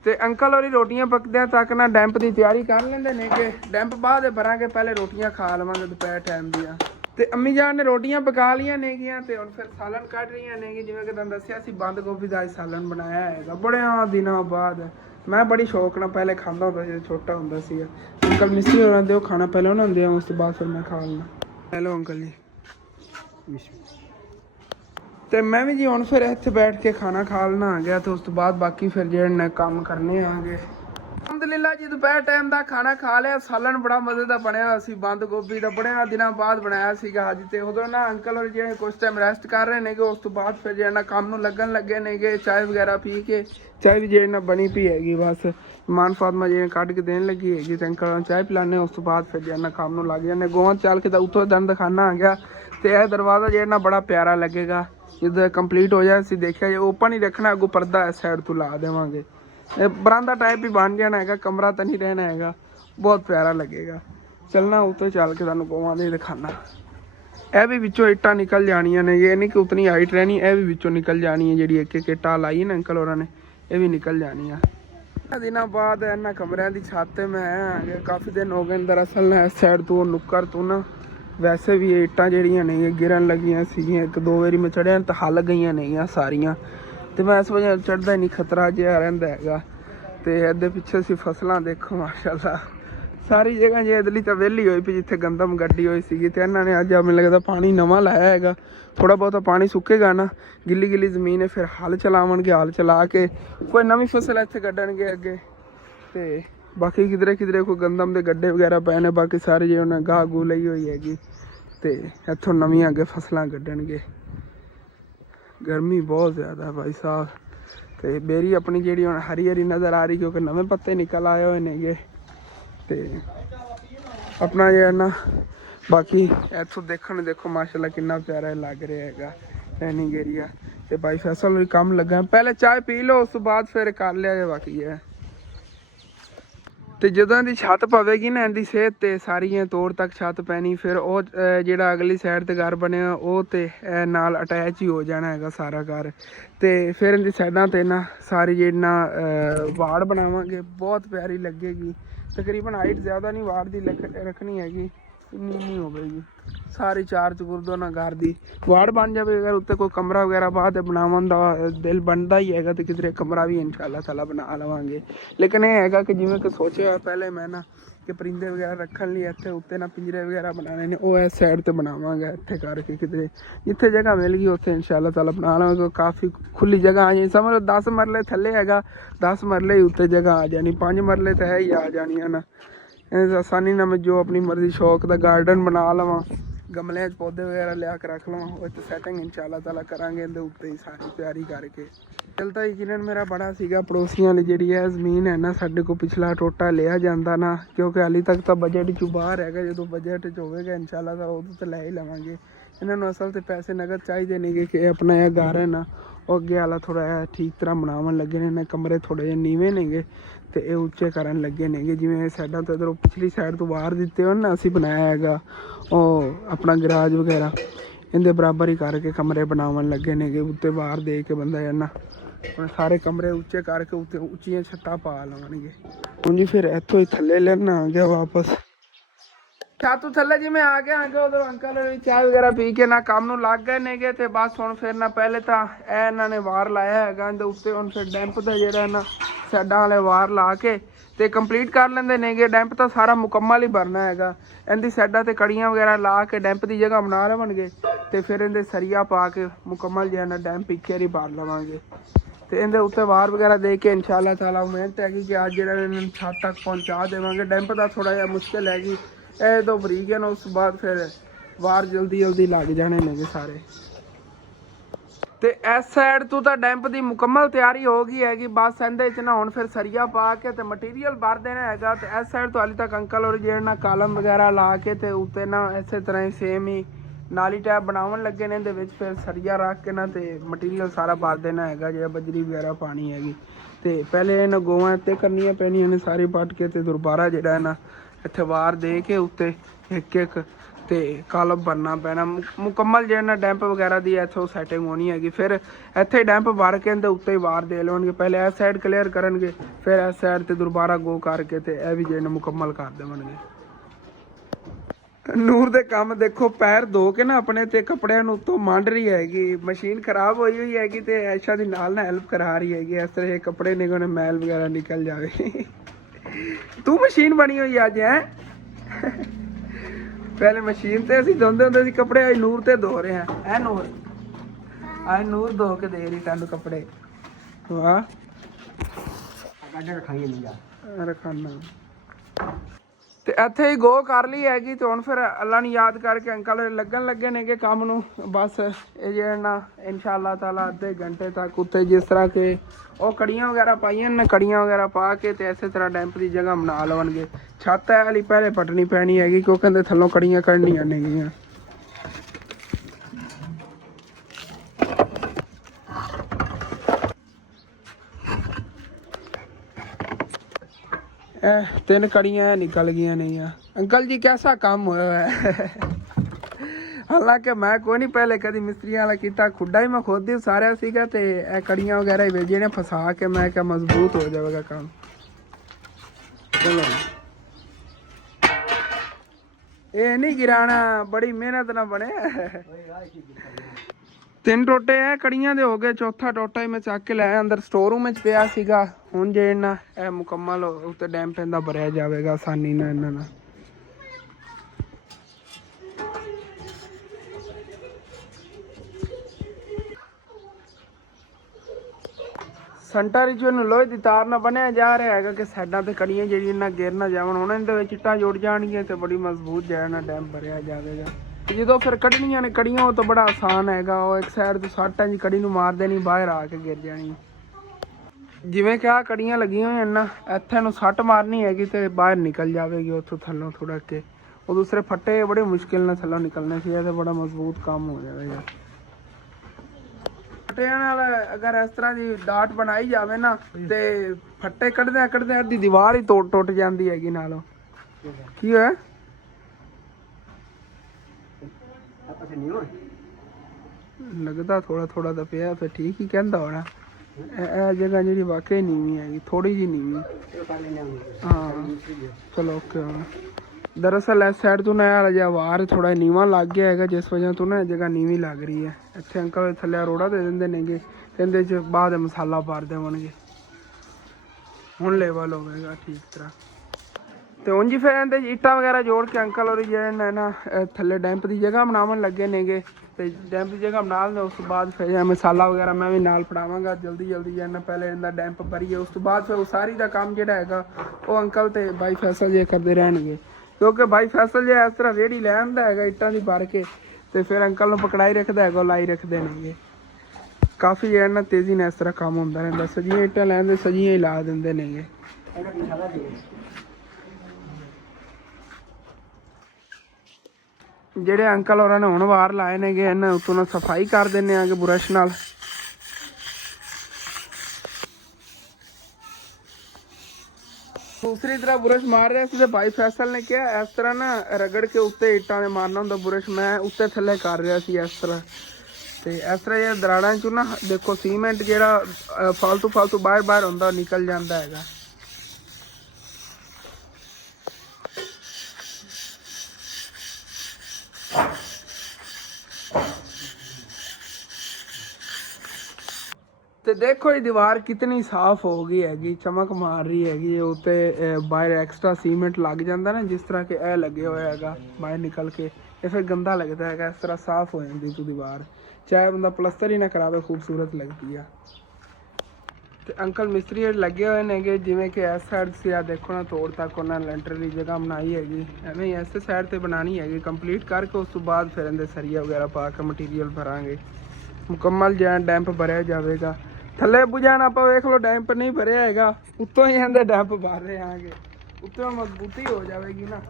ਤੇ ਅੰਕਲ ਹੋਰੀ ਰੋਟੀਆਂ ਪੱਕਦਿਆਂ ਤੱਕ ਨਾ ਡੈਂਪ ਦੀ ਤਿਆਰੀ ਕਰ ਲੈਂਦੇ ਨੇ ਕਿ ਡੈਂਪ ਬਾਅਦ ਭਰਾਂਗੇ ਪਹਿਲੇ ਰੋਟੀਆਂ ਖਾ ਲਵਾਂਗੇ ਦੁਪਹਿਰ ਟਾਈਮ ਦੀਆਂ ਤੇ ਅੰਮੀ ਜਾਨ ਨੇ ਰੋਟੀਆਂ ਪਕਾ ਲੀਆਂ ਨੇਗੀਆਂ ਤੇ ਹੁਣ ਫਿਰ ਸਾਲਨ ਕੱਢ ਰਹੀਆਂ ਨੇਗੀ ਜਿਵੇਂ ਕਿ ਤੁਹਾਨੂੰ ਦੱਸਿਆ ਸੀ ਬੰਦ ਗੋਭੀ ਦਾ ਸਾਲਨ ਬਣਾਇਆ ਹੈਗਾ ਬੜਿਆਂ ਦਿਨਾਂ ਬਾਅਦ ਮੈਂ ਬੜੀ ਸ਼ੌਕ ਨਾਲ ਪਹਿਲੇ ਖਾਂਦਾ ਹੁੰਦਾ ਜਦੋਂ ਛੋਟਾ ਹੁੰਦਾ ਸੀ ਅੰਕਲ ਮਿਸਰੀ ਹੋਰਾਂ ਦੇ ਉਹ ਖਾਣਾ ਪਹਿਲਾਂ ਉਹਨਾਂ ਹੁੰਦੇ ਆ ਉਸ ਤੋਂ ਬਾਅਦ ਫਿਰ ਮੈਂ ਖਾ ਲੈਣਾ ਹੈਲੋ ਅੰਕਲ ਜੀ ਤੇ ਮੈਂ ਵੀ ਜੀ ਹੁਣ ਫਿਰ ਇੱਥੇ ਬੈਠ ਕੇ ਖਾਣਾ ਖਾ ਲੈਣਾ ਆ ਗਿਆ ਤੇ ਉਸ ਤੋਂ ਬਾਅਦ ਬਾਕੀ ਫਿਰ ਜਿਹੜੇ ਨੇ ਕੰਮ ਕਰਨੇ ਆਗੇ। ਅਲਹਮਦੁਲਿਲਾ ਜੀ ਦੁਪਹਿਰ ਟਾਈਮ ਦਾ ਖਾਣਾ ਖਾ ਲਿਆ। ਸਾਲਣ ਬੜਾ ਮਜ਼ੇ ਦਾ ਬਣਿਆ ਹੋਇਆ ਸੀ, ਬੰਦ ਗੋਭੀ ਦਾ, ਬੜਿਆ ਦਿਨਾਂ ਬਾਅਦ ਬਣਾਇਆ ਸੀਗਾ ਅੱਜ। ਤੇ ਉਦੋਂ ਨਾ ਅੰਕਲ ਔਰ ਜਿਹੜੇ ਕੁਛ ਟਾਈਮ ਰੈਸਟ ਕਰ ਰਹੇ ਨੇਗੇ, ਉਸ ਤੋਂ ਬਾਅਦ ਫਿਰ ਜਿਹੜਾ ਨਾ ਕੰਮ ਨੂੰ ਲੱਗਣ ਲੱਗੇ ਨੇਗੇ। ਚਾਹ ਵਗੈਰਾ ਪੀ ਕੇ, ਚਾਹ ਵੀ ਜਿਹੜੇ ਨਾ ਬਣੀ ਪਈ ਹੈਗੀ, ਬਸ ਮਾਨ ਫਾਤਮਾ ਜਿਹੜੇ ਕੱਢ ਕੇ ਦੇਣ ਲੱਗੀ ਹੈਗੀ ਤੇ ਅੰਕਲ ਨੂੰ ਚਾਹ ਪਿਲਾਣੇ। ਉਸ ਤੋਂ ਬਾਅਦ ਫਿਰ ਜਿਹੜਾ ਨਾ ਕੰਮ ਨੂੰ ਲੱਗ ਜਾਂਦੇ। ਗੋਆਂ ਚੱਲ ਕੇ ਤਾਂ ਉੱਥੋਂ ਦੰਦ ਦਿਖਾਣਾ ਆ ਗਿਆ ਤੇ ਇਹ ਦਰਵਾਜ਼ਾ ਜਿਹੜਾ ਨਾ ਬੜਾ ਪਿਆਰਾ ਲੱਗੇਗਾ ਜਦੋਂ ਕੰਪਲੀਟ ਹੋ ਜਾਏ। ਅਸੀਂ ਦੇਖਿਆ ਜੇ ਓਪਨ ਹੀ ਰੱਖਣਾ, ਅੱਗੋਂ ਪਰਦਾ ਇਸ ਸਾਈਡ ਤੋਂ ਲਾ ਦੇਵਾਂਗੇ। ਇਹ ਬਰਾਂਡਾ ਟਾਈਪ ਹੀ ਬਣ ਜਾਣਾ ਹੈਗਾ, ਕਮਰਾ ਤਾਂ ਨਹੀਂ ਰਹਿਣਾ ਹੈਗਾ, ਬਹੁਤ ਪਿਆਰਾ ਲੱਗੇਗਾ। ਚੱਲਣਾ ਉੱਤੇ ਚੱਲ ਕੇ ਤੁਹਾਨੂੰ ਗੋਆਂ ਦੇ ਦਿਖਾਣਾ। ਇਹ ਵੀ ਵਿੱਚੋਂ ਇੱਟਾਂ ਨਿਕਲ ਜਾਣੀਆਂ ਨੇ, ਇਹ ਨਹੀਂ ਕਿ ਉਤਨੀ ਹਾਈਟ ਰਹਿਣੀ, ਇਹ ਵੀ ਵਿੱਚੋਂ ਨਿਕਲ ਜਾਣੀ ਹੈ। ਜਿਹੜੀ ਇੱਕ ਇੱਕ ਇੱਟਾਂ ਲਾਈ ਨਾ ਅੰਕਲ ਹੋਰਾਂ ਨੇ, ਇਹ ਵੀ ਨਿਕਲ ਜਾਣੀ ਆ। ਦਿਨਾਂ ਬਾਅਦ ਇਹਨਾਂ ਕਮਰਿਆਂ ਦੀ ਛੱਤ ਤੇ ਮੈਂ ਆਇਆ। ਕਾਫੀ ਦਿਨ ਹੋ ਗਏ। ਦਰਅਸਲ ਨਾ ਇਸ ਸਾਈਡ ਤੋਂ ਨੁੱਕਰ ਤੋਂ ਨਾ ਵੈਸੇ ਵੀ ਇੱਟਾਂ ਜਿਹੜੀਆਂ ਨੇ ਗਿਰਨ ਲੱਗੀਆਂ ਸੀਗੀਆਂ। ਇੱਕ ਦੋ ਵਾਰੀ ਮੈਂ ਚੜ੍ਹਿਆ ਤਾਂ ਹੱਲ ਗਈਆਂ ਨੇਗੀਆਂ ਸਾਰੀਆਂ, ਤੇ ਮੈਂ ਇਸ ਵਜ੍ਹਾ ਚੜ੍ਹਦਾ ਹੀ ਨਹੀਂ, ਖਤਰਾ ਜਿਹਾ ਰਹਿੰਦਾ ਹੈਗਾ। ਤੇ ਇਹਦੇ ਪਿੱਛੇ ਅਸੀਂ ਫਸਲਾਂ ਦੇਖੋ ਮਾਸ਼ਾਅੱਲਾ ਸਾਰੀ ਜਗ੍ਹਾ। ਜੇ ਇਦਲੀ ਤਾਂ ਵਿਹਲੀ ਹੋਈ ਪਈ ਜਿੱਥੇ ਗੰਦਮ ਗੱਡੀ ਹੋਈ ਸੀਗੀ, ਤੇ ਇਹਨਾਂ ਨੇ ਅੱਜ ਮੈਨੂੰ ਲੱਗਦਾ ਪਾਣੀ ਨਵਾਂ ਲਾਇਆ ਹੈਗਾ। ਥੋੜਾ ਬਹੁਤਾ ਪਾਣੀ ਸੁੱਕੇਗਾ ਨਾ, ਗਿੱਲੀ ਗਿੱਲੀ ਜ਼ਮੀਨ ਹੈ, ਫਿਰ ਹਲ ਚਲਾਵਣਗੇ। ਹਲ ਚਲਾ ਕੇ ਕੋਈ ਨਵੀਂ ਫਸਲ ਇੱਥੇ ਕੱਢਣਗੇ ਅੱਗੇ। ਤੇ ਬਾਕੀ ਕਿਧਰੇ ਕਿਧਰੇ ਕੋਈ ਗੰਦਮ ਦੇ ਗੱਡੇ ਵਗੈਰਾ ਪਏ ਨੇ, ਬਾਕੀ ਸਾਰੇ ਜੇ ਉਹਨਾਂ ਗਾਹ ਗੂ ਲਈ ਹੋਈ ਹੈਗੀ ਤੇ ਇੱਥੋਂ ਨਵੀਆਂ ਅੱਗੇ ਫਸਲਾਂ ਕੱਢਣਗੇ। ਗਰਮੀ ਬਹੁਤ ਜ਼ਿਆਦਾ ਭਾਈ ਸਾਹਿਬ। ਤੇ ਬੇਰੀ ਆਪਣੀ ਜਿਹੜੀ ਹੁਣ ਹਰੀ ਹਰੀ ਨਜ਼ਰ ਆ ਰਹੀ, ਕਿਉਂਕਿ ਨਵੇਂ ਪੱਤੇ ਨਿਕਲ ਆਏ ਹੋਏ ਨੇਗੇ। ਤੇ ਆਪਣਾ ਜਿਹੜਾ ਨਾ ਬਾਕੀ ਇੱਥੋਂ ਦੇਖਣ ਦੇਖੋ ਮਾਸ਼ਾਅੱਲਾ ਕਿੰਨਾ ਪਿਆਰਾ ਲੱਗ ਰਿਹਾ ਹੈਗਾ ਡਾਈਨਿੰਗ ਏਰੀਆ। ਤੇ ਭਾਈ ਫੈਸਲ ਵੀ ਕੰਮ ਲੱਗਾ। ਪਹਿਲੇ ਚਾਹ ਪੀ ਲਓ, ਉਸ ਤੋਂ ਬਾਅਦ ਫਿਰ ਕਰ ਲਿਆ ਜੇ ਬਾਕੀ ਹੈ। ਤੇ ਜਦੋਂ ਇਹਦੀ ਛੱਤ ਪਵੇਗੀ ਨਾ, ਇਹਦੀ ਸਿਹਤ ਤੇ ਸਾਰੀਆਂ ਤੋੜ ਤੱਕ ਛੱਤ ਪੈਣੀ, ਫਿਰ ਉਹ ਜਿਹੜਾ ਅਗਲੀ ਸਾਈਡ ਤੇ ਘਰ ਬਣਿਆ ਉਹ ਤੇ ਨਾਲ ਅਟੈਚ ਹੀ ਹੋ ਜਾਣਾ ਹੈਗਾ ਸਾਰਾ ਘਰ। ਤੇ ਫਿਰ ਇਹਦੀ ਸਾਈਡਾਂ ਤੇ ਨਾ ਸਾਰੀ ਜਿਹੜੀ ਨਾ ਵਾੜ ਬਣਾਵਾਂਗੇ, ਬਹੁਤ ਪਿਆਰੀ ਲੱਗੇਗੀ। ਤਕਰੀਬਨ ਹਾਈਟ ਜ਼ਿਆਦਾ ਨਹੀਂ ਵਾੜ ਦੀ ਰੱਖਣੀ ਹੈਗੀ, ਇੰਨੀ ਨਹੀਂ ਹੋਵੇਗੀ। ਸਾਰੀ ਚਾਰ ਚੁਗੁਰਦੋ ਨਾ ਘਰ ਦੀ ਵਾੜ ਬਣ ਜਾਵੇ। ਅਗਰ ਉੱਤੇ ਕੋਈ ਕਮਰਾ ਵਗੈਰਾ ਬਾਅਦ ਬਣਾਉਣ ਦਾ ਦਿਲ ਬਣਦਾ ਹੀ ਹੈਗਾ ਤੇ ਕਿਧਰੇ ਕਮਰਾ ਵੀ ਇਨਸ਼ਾਅੱਲਾ ਤਾਲਾ ਬਣਾ ਲਵਾਂਗੇ। ਲੇਕਿਨ ਇਹ ਹੈਗਾ ਕਿ ਜਿਵੇਂ ਕਿ ਸੋਚਿਆ ਪਹਿਲੇ ਮੈਂ ਨਾ ਕਿ ਪਰਿੰਦੇ ਵਗੈਰਾ ਰੱਖਣ ਲਈ ਇੱਥੇ ਉੱਤੇ ਨਾ ਪਿੰਜਰੇ ਵਗੈਰਾ ਬਣਾਉਣੇ ਨੇ, ਉਹ ਇਸ ਸਾਈਡ ਤੇ ਬਣਾਵਾਂਗਾ। ਇੱਥੇ ਕਰਕੇ ਕਿਧਰੇ ਜਿੱਥੇ ਜਗ੍ਹਾ ਮਿਲ ਗਈ ਉੱਥੇ ਇਨਸ਼ਾਅੱਲਾ ਤਾਲਾ ਬਣਾ ਲਵਾਂਗੇ। ਕਾਫੀ ਖੁੱਲੀ ਜਗ੍ਹਾ ਆ ਜਾਣੀ, ਸਮਝ ਲਓ 10 ਮਰਲੇ ਥੱਲੇ ਹੈਗਾ, 10 ਮਰਲੇ ਹੀ ਉੱਤੇ ਜਗ੍ਹਾ ਆ ਜਾਣੀ, 5 ਮਰਲੇ ਤਾਂ ਹੈ ਹੀ ਆ ਜਾਣੀਆਂ ਨਾ। ਆਸਾਨੀ ਨਾਲ ਮੈਂ ਜੋ ਆਪਣੀ ਮਰਜ਼ੀ ਸ਼ੌਕ ਦਾ ਗਾਰਡਨ ਬਣਾ ਲਵਾਂ, ਗਮਲਿਆਂ 'ਚ ਪੌਦੇ ਵਗੈਰਾ ਲਿਆ ਕੇ ਰੱਖ ਲਵਾਂ। ਉਹ 'ਚ ਸੈਟਿੰਗ ਇਨਸ਼ਾਅੱਲਾ ਤਾਲਾ ਕਰਾਂਗੇ ਇਹਦੇ ਉੱਤੇ ਹੀ ਸਾਰੀ ਤਿਆਰੀ ਕਰਕੇ। ਦਿਲ ਤਾਂ ਯਕੀਨਨ ਮੇਰਾ ਬੜਾ ਸੀਗਾ ਪੜੋਸੀਆਂ ਲਈ ਜਿਹੜੀ ਇਹ ਜ਼ਮੀਨ ਹੈ ਨਾ, ਸਾਡੇ ਕੋਲ ਪਿਛਲਾ ਟੋਟਾ ਲਿਆ ਜਾਂਦਾ ਨਾ, ਕਿਉਂਕਿ ਹਾਲੇ ਤੱਕ ਤਾਂ ਬਜਟ 'ਚੋਂ ਬਾਹਰ ਹੈਗਾ। ਜਦੋਂ ਬਜਟ 'ਚ ਹੋਵੇਗਾ ਇਨਸ਼ਾਅੱਲਾ ਤਾਂ ਉਦੋਂ ਤਾਂ ਲੈ ਹੀ ਲਵਾਂਗੇ। ਇਹਨਾਂ ਨੂੰ ਅਸਲ 'ਤੇ ਪੈਸੇ ਨਗਦ ਚਾਹੀਦੇ ਨੇਗੇ ਕਿ ਆਪਣਾ ਇਹ ਘਰ ਹੈ ਨਾ ਉਹ ਅੱਗੇ ਵਾਲਾ ਥੋੜ੍ਹਾ ਜਿਹਾ ਠੀਕ ਤਰ੍ਹਾਂ ਬਣਾਉਣ ਲੱਗੇ ਨੇ। ਕਮਰੇ ਥੋੜ੍ਹੇ ਜਿਹੇ ਨੀਵੇਂ ਨੇਗੇ ਤੇ ਇਹ ਉੱਚੇ ਕਰਨ ਲੱਗੇ ਨੇਗੇ। ਜਿਵੇਂ ਸਾਈਡਾਂ ਤੋਂ ਇੱਧਰੋਂ ਪਿਛਲੀ ਸਾਈਡ ਤੋਂ ਬਾਹਰ ਦਿੱਤੇ ਹੋਣ ਨਾ, ਅਸੀਂ ਬਣਾਇਆ ਹੈਗਾ ਉਹ ਆਪਣਾ ਗਰਾਜ ਵਗੈਰਾ, ਇਹਦੇ ਬਰਾਬਰ ਹੀ ਕਰਕੇ ਕਮਰੇ ਬਣਾਉਣ ਲੱਗੇ ਨੇਗੇ। ਉੱਤੇ ਬਾਹਰ ਦੇ ਕੇ ਬੰਦਾ ਨਾ ਹੁਣ ਸਾਰੇ ਕਮਰੇ ਉੱਚੇ ਕਰਕੇ ਉੱਤੇ ਉੱਚੀਆਂ ਛੱਤਾਂ ਪਾ ਲਵਾਂਗੇ। ਹੁਣ ਜੀ ਫਿਰ ਇੱਥੋਂ ਹੀ ਥੱਲੇ ਲੈਣਾ ਆ ਗਿਆ ਵਾਪਸ। ਛੱਤ ਥੱਲੇ ਜਿਵੇਂ ਆ ਗਿਆ ਉਦੋਂ ਅੰਕਲ ਵੀ ਚਾਹ ਵਗੈਰਾ ਪੀ ਕੇ ਨਾ ਕੰਮ ਨੂੰ ਲੱਗ ਗਏ ਨੇਗੇ। ਤੇ ਬਸ ਹੁਣ ਫਿਰ ਨਾ ਪਹਿਲੇ ਤਾਂ ਇਹ ਇਹਨਾਂ ਨੇ ਵਾਰ ਲਾਇਆ ਹੈਗਾ ਇਹਦੇ ਉੱਤੇ, ਹੁਣ ਫਿਰ ਡੈਂਪ ਦਾ ਜਿਹੜਾ ਨਾ ਸਾਈਡਾਂ ਵਾਲੇ ਵਾਰ ਲਾ ਕੇ ਤੇ ਕੰਪਲੀਟ ਕਰ ਲੈਂਦੇ ਨੇਗੇ। ਡੈਂਪ ਤਾਂ ਸਾਰਾ ਮੁਕੰਮਲ ਹੀ ਭਰਨਾ ਹੈਗਾ। ਇਹਦੀ ਸਾਈਡਾਂ ਤੇ ਕੜੀਆਂ ਵਗੈਰਾ ਲਾ ਕੇ ਡੈਂਪ ਦੀ ਜਗ੍ਹਾ ਬਣਾ ਲਵਣਗੇ ਤੇ ਫਿਰ ਇਹਦੇ ਸਰੀਆ ਪਾ ਕੇ ਮੁਕੰਮਲ ਜਿਹੜਾ ਨਾ ਡੈਂਪ ਇੱਕ ਵਾਰੀ ਭਰ ਲਵਾਂਗੇ। ਤੇ ਇਹਦੇ ਉੱਤੇ ਵਾਰ ਵਗੈਰਾ ਦੇ ਕੇ ਇਨਸ਼ਾਅੱਲਾ ਤਾਲਾ ਮਿਹਨਤ ਹੈਗੀ ਕਿ ਅੱਜ ਜਿਹੜਾ ਇਹਨਾਂ ਨੂੰ ਛੱਤ ਤੱਕ ਪਹੁੰਚਾ ਦੇਵਾਂਗੇ। ਡੈਂਪ ਦਾ ਥੋੜ੍ਹਾ ਜਿਹਾ ਮੁਸ਼ਕਿਲ ਹੈਗੀ, ਇਹ ਤੋਂ ਬਰੀਕ ਹੈ ਨਾ, ਉਸ ਤੋਂ ਬਾਅਦ ਫਿਰ ਵਾਰ ਜਲਦੀ ਜਲਦੀ ਲੱਗ ਜਾਣੇ ਨੇਗੇ ਸਾਰੇ। ਤੇ ਇਸ ਸਾਈਡ ਤੋਂ ਤਾਂ ਡੈਂਪ ਦੀ ਮੁਕੰਮਲ ਤਿਆਰੀ ਹੋ ਗਈ ਹੈਗੀ। ਬਸ ਇਹਦੇ 'ਚ ਨਾ ਹੁਣ ਫਿਰ ਸਰੀਆ ਪਾ ਕੇ ਤੇ ਮਟੀਰੀਅਲ ਭਰ ਦੇਣਾ ਹੈਗਾ। ਤੇ ਇਸ ਸਾਈਡ ਤੋਂ ਹਾਲੇ ਤੱਕ ਅੰਕਲ ਔਰ ਜਿਹੜਾ ਨਾ ਕਾਲਮ ਵਗੈਰਾ ਲਾ ਕੇ ਤੇ ਉੱਤੇ ਨਾ ਇਸੇ ਤਰ੍ਹਾਂ ਹੀ ਸੇਮ ਹੀ ਨਾਲੀ ਟੈਪ ਬਣਾਉਣ ਲੱਗੇ ਨੇ। ਇਹਦੇ ਵਿੱਚ ਫਿਰ ਸਰੀਆ ਰੱਖ ਕੇ ਨਾ ਤੇ ਮਟੀਰੀਅਲ ਸਾਰਾ ਭਰ ਦੇਣਾ ਹੈਗਾ, ਜਿਹੜਾ ਬਜਰੀ ਵਗੈਰਾ ਪਾਣੀ ਹੈਗੀ। ਤੇ ਪਹਿਲੇ ਇਹਨਾਂ ਗੋਆਂ ਇੱਥੇ ਕਰਨੀਆਂ ਪੈਣੀਆਂ ਨੇ ਸਾਰੀ ਪੱਟ ਕੇ, ਤੇ ਦੁਬਾਰਾ ਜਿਹੜਾ ਹੈ ਨਾ ਇੱਥੇ ਵਾਰ ਦੇ ਕੇ ਉੱਤੇ ਇੱਕ ਇੱਕ ਤੇ ਕਾਲਮ ਭਰਨਾ ਪੈਣਾ ਮੁਕੰਮਲ। ਜਿਹੜਾ ਨਾ ਡੈਂਪ ਵਗੈਰਾ ਦੀ ਇੱਥੋਂ ਸੈਟਿੰਗ ਹੋਣੀ ਹੈਗੀ। ਫਿਰ ਇੱਥੇ ਡੈਂਪ ਭਰ ਕੇ ਇਹਦੇ ਉੱਤੇ ਹੀ ਵਾਰ ਦੇ ਲਵਣਗੇ। ਪਹਿਲੇ ਇਸ ਸਾਈਡ ਕਲੀਅਰ ਕਰਨਗੇ, ਫਿਰ ਇਸ ਸਾਈਡ ਤੇ ਦੁਬਾਰਾ ਗੋ ਕਰਕੇ ਤੇ ਇਹ ਵੀ ਜਿਹੜਾ ਮੁਕੰਮਲ ਕਰ ਦੇਵਣਗੇ। ਨੂਰ ਦੇ ਕੰਮ ਦੇਖੋ, ਪੈਰ ਧੋ ਕੇ ਨਾ ਆਪਣੇ ਤੇ ਕੱਪੜਿਆਂ ਨੂੰ ਉੱਤੋਂ ਮੰਡ ਰਹੀ ਹੈਗੀ। ਮਸ਼ੀਨ ਖਰਾਬ ਹੋਈ ਹੋਈ ਹੈਗੀ ਤੇ ਐਸ਼ਾ ਦੀ ਨਾਲ ਹੈਲਪ ਕਰਾ ਰਹੀ ਹੈਗੀ। ਇਸ ਤਰ੍ਹਾਂ ਇਹ ਕੱਪੜੇ ਨਿਕਲਣੇ, ਮੈਲ ਵਗੈਰਾ ਨਿਕਲ ਜਾਵੇ। ਤੂੰ ਮਸ਼ੀਨ ਬਣੀ ਹੋਈ ਅੱਜ ਹੈ। ਪਹਿਲੇ ਮਸ਼ੀਨ ਤੇ ਅਸੀਂ ਧੋਂਦੇ ਹੁੰਦੇ ਸੀ ਕੱਪੜੇ, ਅੱਜ ਨੂਰ ਤੇ ਧੋ ਰਹੇ ਹਾਂ। ਐ ਨੂਰ ਆਏ ਨੂਰ ਧੋ ਕੇ ਦੇ ਰਹੀ ਤੈਨੂੰ ਕੱਪੜੇ। ਵਾਹ ਰਖਾਨਾ ਤੇ ਇੱਥੇ ਹੀ ਗੋ ਕਰ ਲਈ ਹੈਗੀ। ਤੇ ਹੁਣ ਫਿਰ ਅੱਲਾ ਨੂੰ ਯਾਦ ਕਰਕੇ ਅੰਕਲ ਲੱਗਣ ਲੱਗੇ ਨੇਗੇ ਕੰਮ ਨੂੰ। ਬਸ ਇਹ ਜਿਹੜਾ ਨਾ ਇਨਸ਼ਾਅੱਲਾ ਤਾਲਾ ਅੱਧੇ ਘੰਟੇ ਤੱਕ ਉੱਤੇ ਜਿਸ ਤਰ੍ਹਾਂ ਕਿ ਉਹ ਕੜੀਆਂ ਵਗੈਰਾ ਪਾਈਆਂ ਨੇ, ਕੜੀਆਂ ਵਗੈਰਾ ਪਾ ਕੇ ਤੇ ਇਸੇ ਤਰ੍ਹਾਂ ਡੈਂਪ ਦੀ ਜਗ੍ਹਾ ਬਣਾ ਲਵਣਗੇ। ਛੱਤ ਹੈ ਵਾਲੀ ਪਹਿਲੇ ਪਟਣੀ ਪੈਣੀ ਹੈਗੀ ਕਿਉਂਕਿ ਕਹਿੰਦੇ ਥੱਲੋਂ ਕੜੀਆਂ ਕੱਢਣੀਆਂ ਨੇਗੀਆਂ। तीन कड़ियाँ निकल गई नहीं। अंकल जी कैसा काम होया है? हालांकि मैं कोई नहीं पहले कभी मिस्त्री वाला किया, खुडा ही मैं खुद ही उसारिया सीगा ते कड़ियाँ वगैरह भेजे ने फसा के मैं क्या मजबूत हो जाएगा काम। चलो ये नहीं गिराना, बड़ी मेहनत ना बने। 3 टोटे है कड़ियाँ दे हो गए, चौथा टोटा ही मैं चक के लाया अंदर स्टोर रूम में पिया सीगा। हुण जे ना ए मुकम्मल उत्ते डैम पैंदा भरिया जाएगा आसानी नाल इन्हां नाल। सेंटर विच लोहे दी तार नाल बनिया जा रहा है कि साइडां ते कड़ियां जिहड़ियां ना गिर ना जावन। हुण इहदे विच इट्टां जुड़ जाणगीआं ते बड़ी मजबूत जेहड़ा ना डैम भरिया जाएगा। जो फिर कढ़निया ने कड़ियां वो तो बड़ा आसान हैगा। वो एक साइड तो 6 इंच कड़ी नूं मार देनी, बाहर आके गिर जानी। जिवें कि आ कड़ियां लगियां होईयां ना, इत्थे नूं 6 मारनी हैगी ते बाहर निकल जाएगी उत्थों थल्लों थोड़ा के। वो दूसरे फट्टे बड़े मुश्किल नाल थल्लों निकलने चाहिए तो बड़ा मजबूत काम हो जाएगा। फट्टियां नाल अगर इस तरह की डाट बनाई जाए ना ते फट्टे कढ़दे कढ़दे अद्धी दीवार ही टुट जाती हैगी नालों। की होया? लगता थोड़ा थोड़ा तो पिया, फिर ठीक ही कहता होना। जगह जी वाकई नीवी हैगी, थोड़ी जी नीवी। हाँ चलो ओके। दरअसल इस साइड तो ना यार वार थोड़ा नीवा लग गया है, जिस वजह तो ना जगह नीवी लग रही है। इतने अंकल थले रोड़ा दे देंगे नेगे, कहते च बाद मसाला पार देवणगे। हुण लेवल होगा ठीक तरह। तो उंज फिर इहदे ईटा वगैरह जोड़ के अंकल और जे ना थले डैंप की जगह बनावन लगे नेगे। तो डैंप की जगह बना लें, उस बाद फिर मसाला वगैरह मैं भी नाल फड़ावांगा जल्दी जल्दी जाना। पहले इहदा डैंप भरीए, उस तो बाद फिर उसारी का काम जिहड़ा हैगा वो अंकल ते भाई फैसल जे करते रहणगे। क्योंकि भाई फैसल जे इस तरह रेहड़ी लै आंदा हैगा ईटां दी भर के, तो फिर अंकल नूं पकड़ाई रखदा हैगा, लाई रखदे नेगे। काफ़ी जो है ना तेज़ी ने इस तरह काम होंदा रहिंदा। सजियां ईटां लैंदे सजियां ही ला दिंदे नेगे। ਜਿਹੜੇ अंकल होरां ने हुण वार लाए ने इन्हां उत्तों सफाई कर दिंदे आं बुरश नाल। दूसरी तरह बुरश मार रहा सी ते भाई फैसल ने कहा इस तरह ना रगड़ के उत्ते ईटां ने मारना हुंदा बुरश। मैं उत्ते थल्ले कर रहा सी इस तरह। तो इस तरह जे दराड़ां चों ना देखो सीमेंट जिहड़ा फालतू फालतू बाहर हुंदा निकल जांदा हैगा। तो देखो ये दीवार कितनी साफ हो गई हैगी, चमक मार रही हैगी। उत्ते बाहर एक्स्ट्रा सीमेंट लग जाता ना, जिस तरह के ए लगे हुए हैगा बाहर निकल के, ये फिर गंदा लगता है। इस तरह साफ हो जाती तो दीवार, चाहे बंदा प्लस्तर ही ना करावे, खूबसूरत लगती है। तो अंकल मिस्त्री लगे हुए ने जिमें कि इस साइड से आ देखो ना तोड़ तक उन्होंने लेंटर की जगह बनाई हैगी। एवं ही इस साइड से बनानी हैगी कंप्लीट करके, उस तो बाद फिर इहदे सरिया वगैरह पा के मटीरियल भरांगे। मुकम्मल जो डैंप भरिया जाएगा। थले बुझाना आप वेख लो डैंप नहीं भरिया हैगा, उत्तों ही इहदे डैंप भर रहे आगे, उत्तों मजबूती हो जाएगी ना।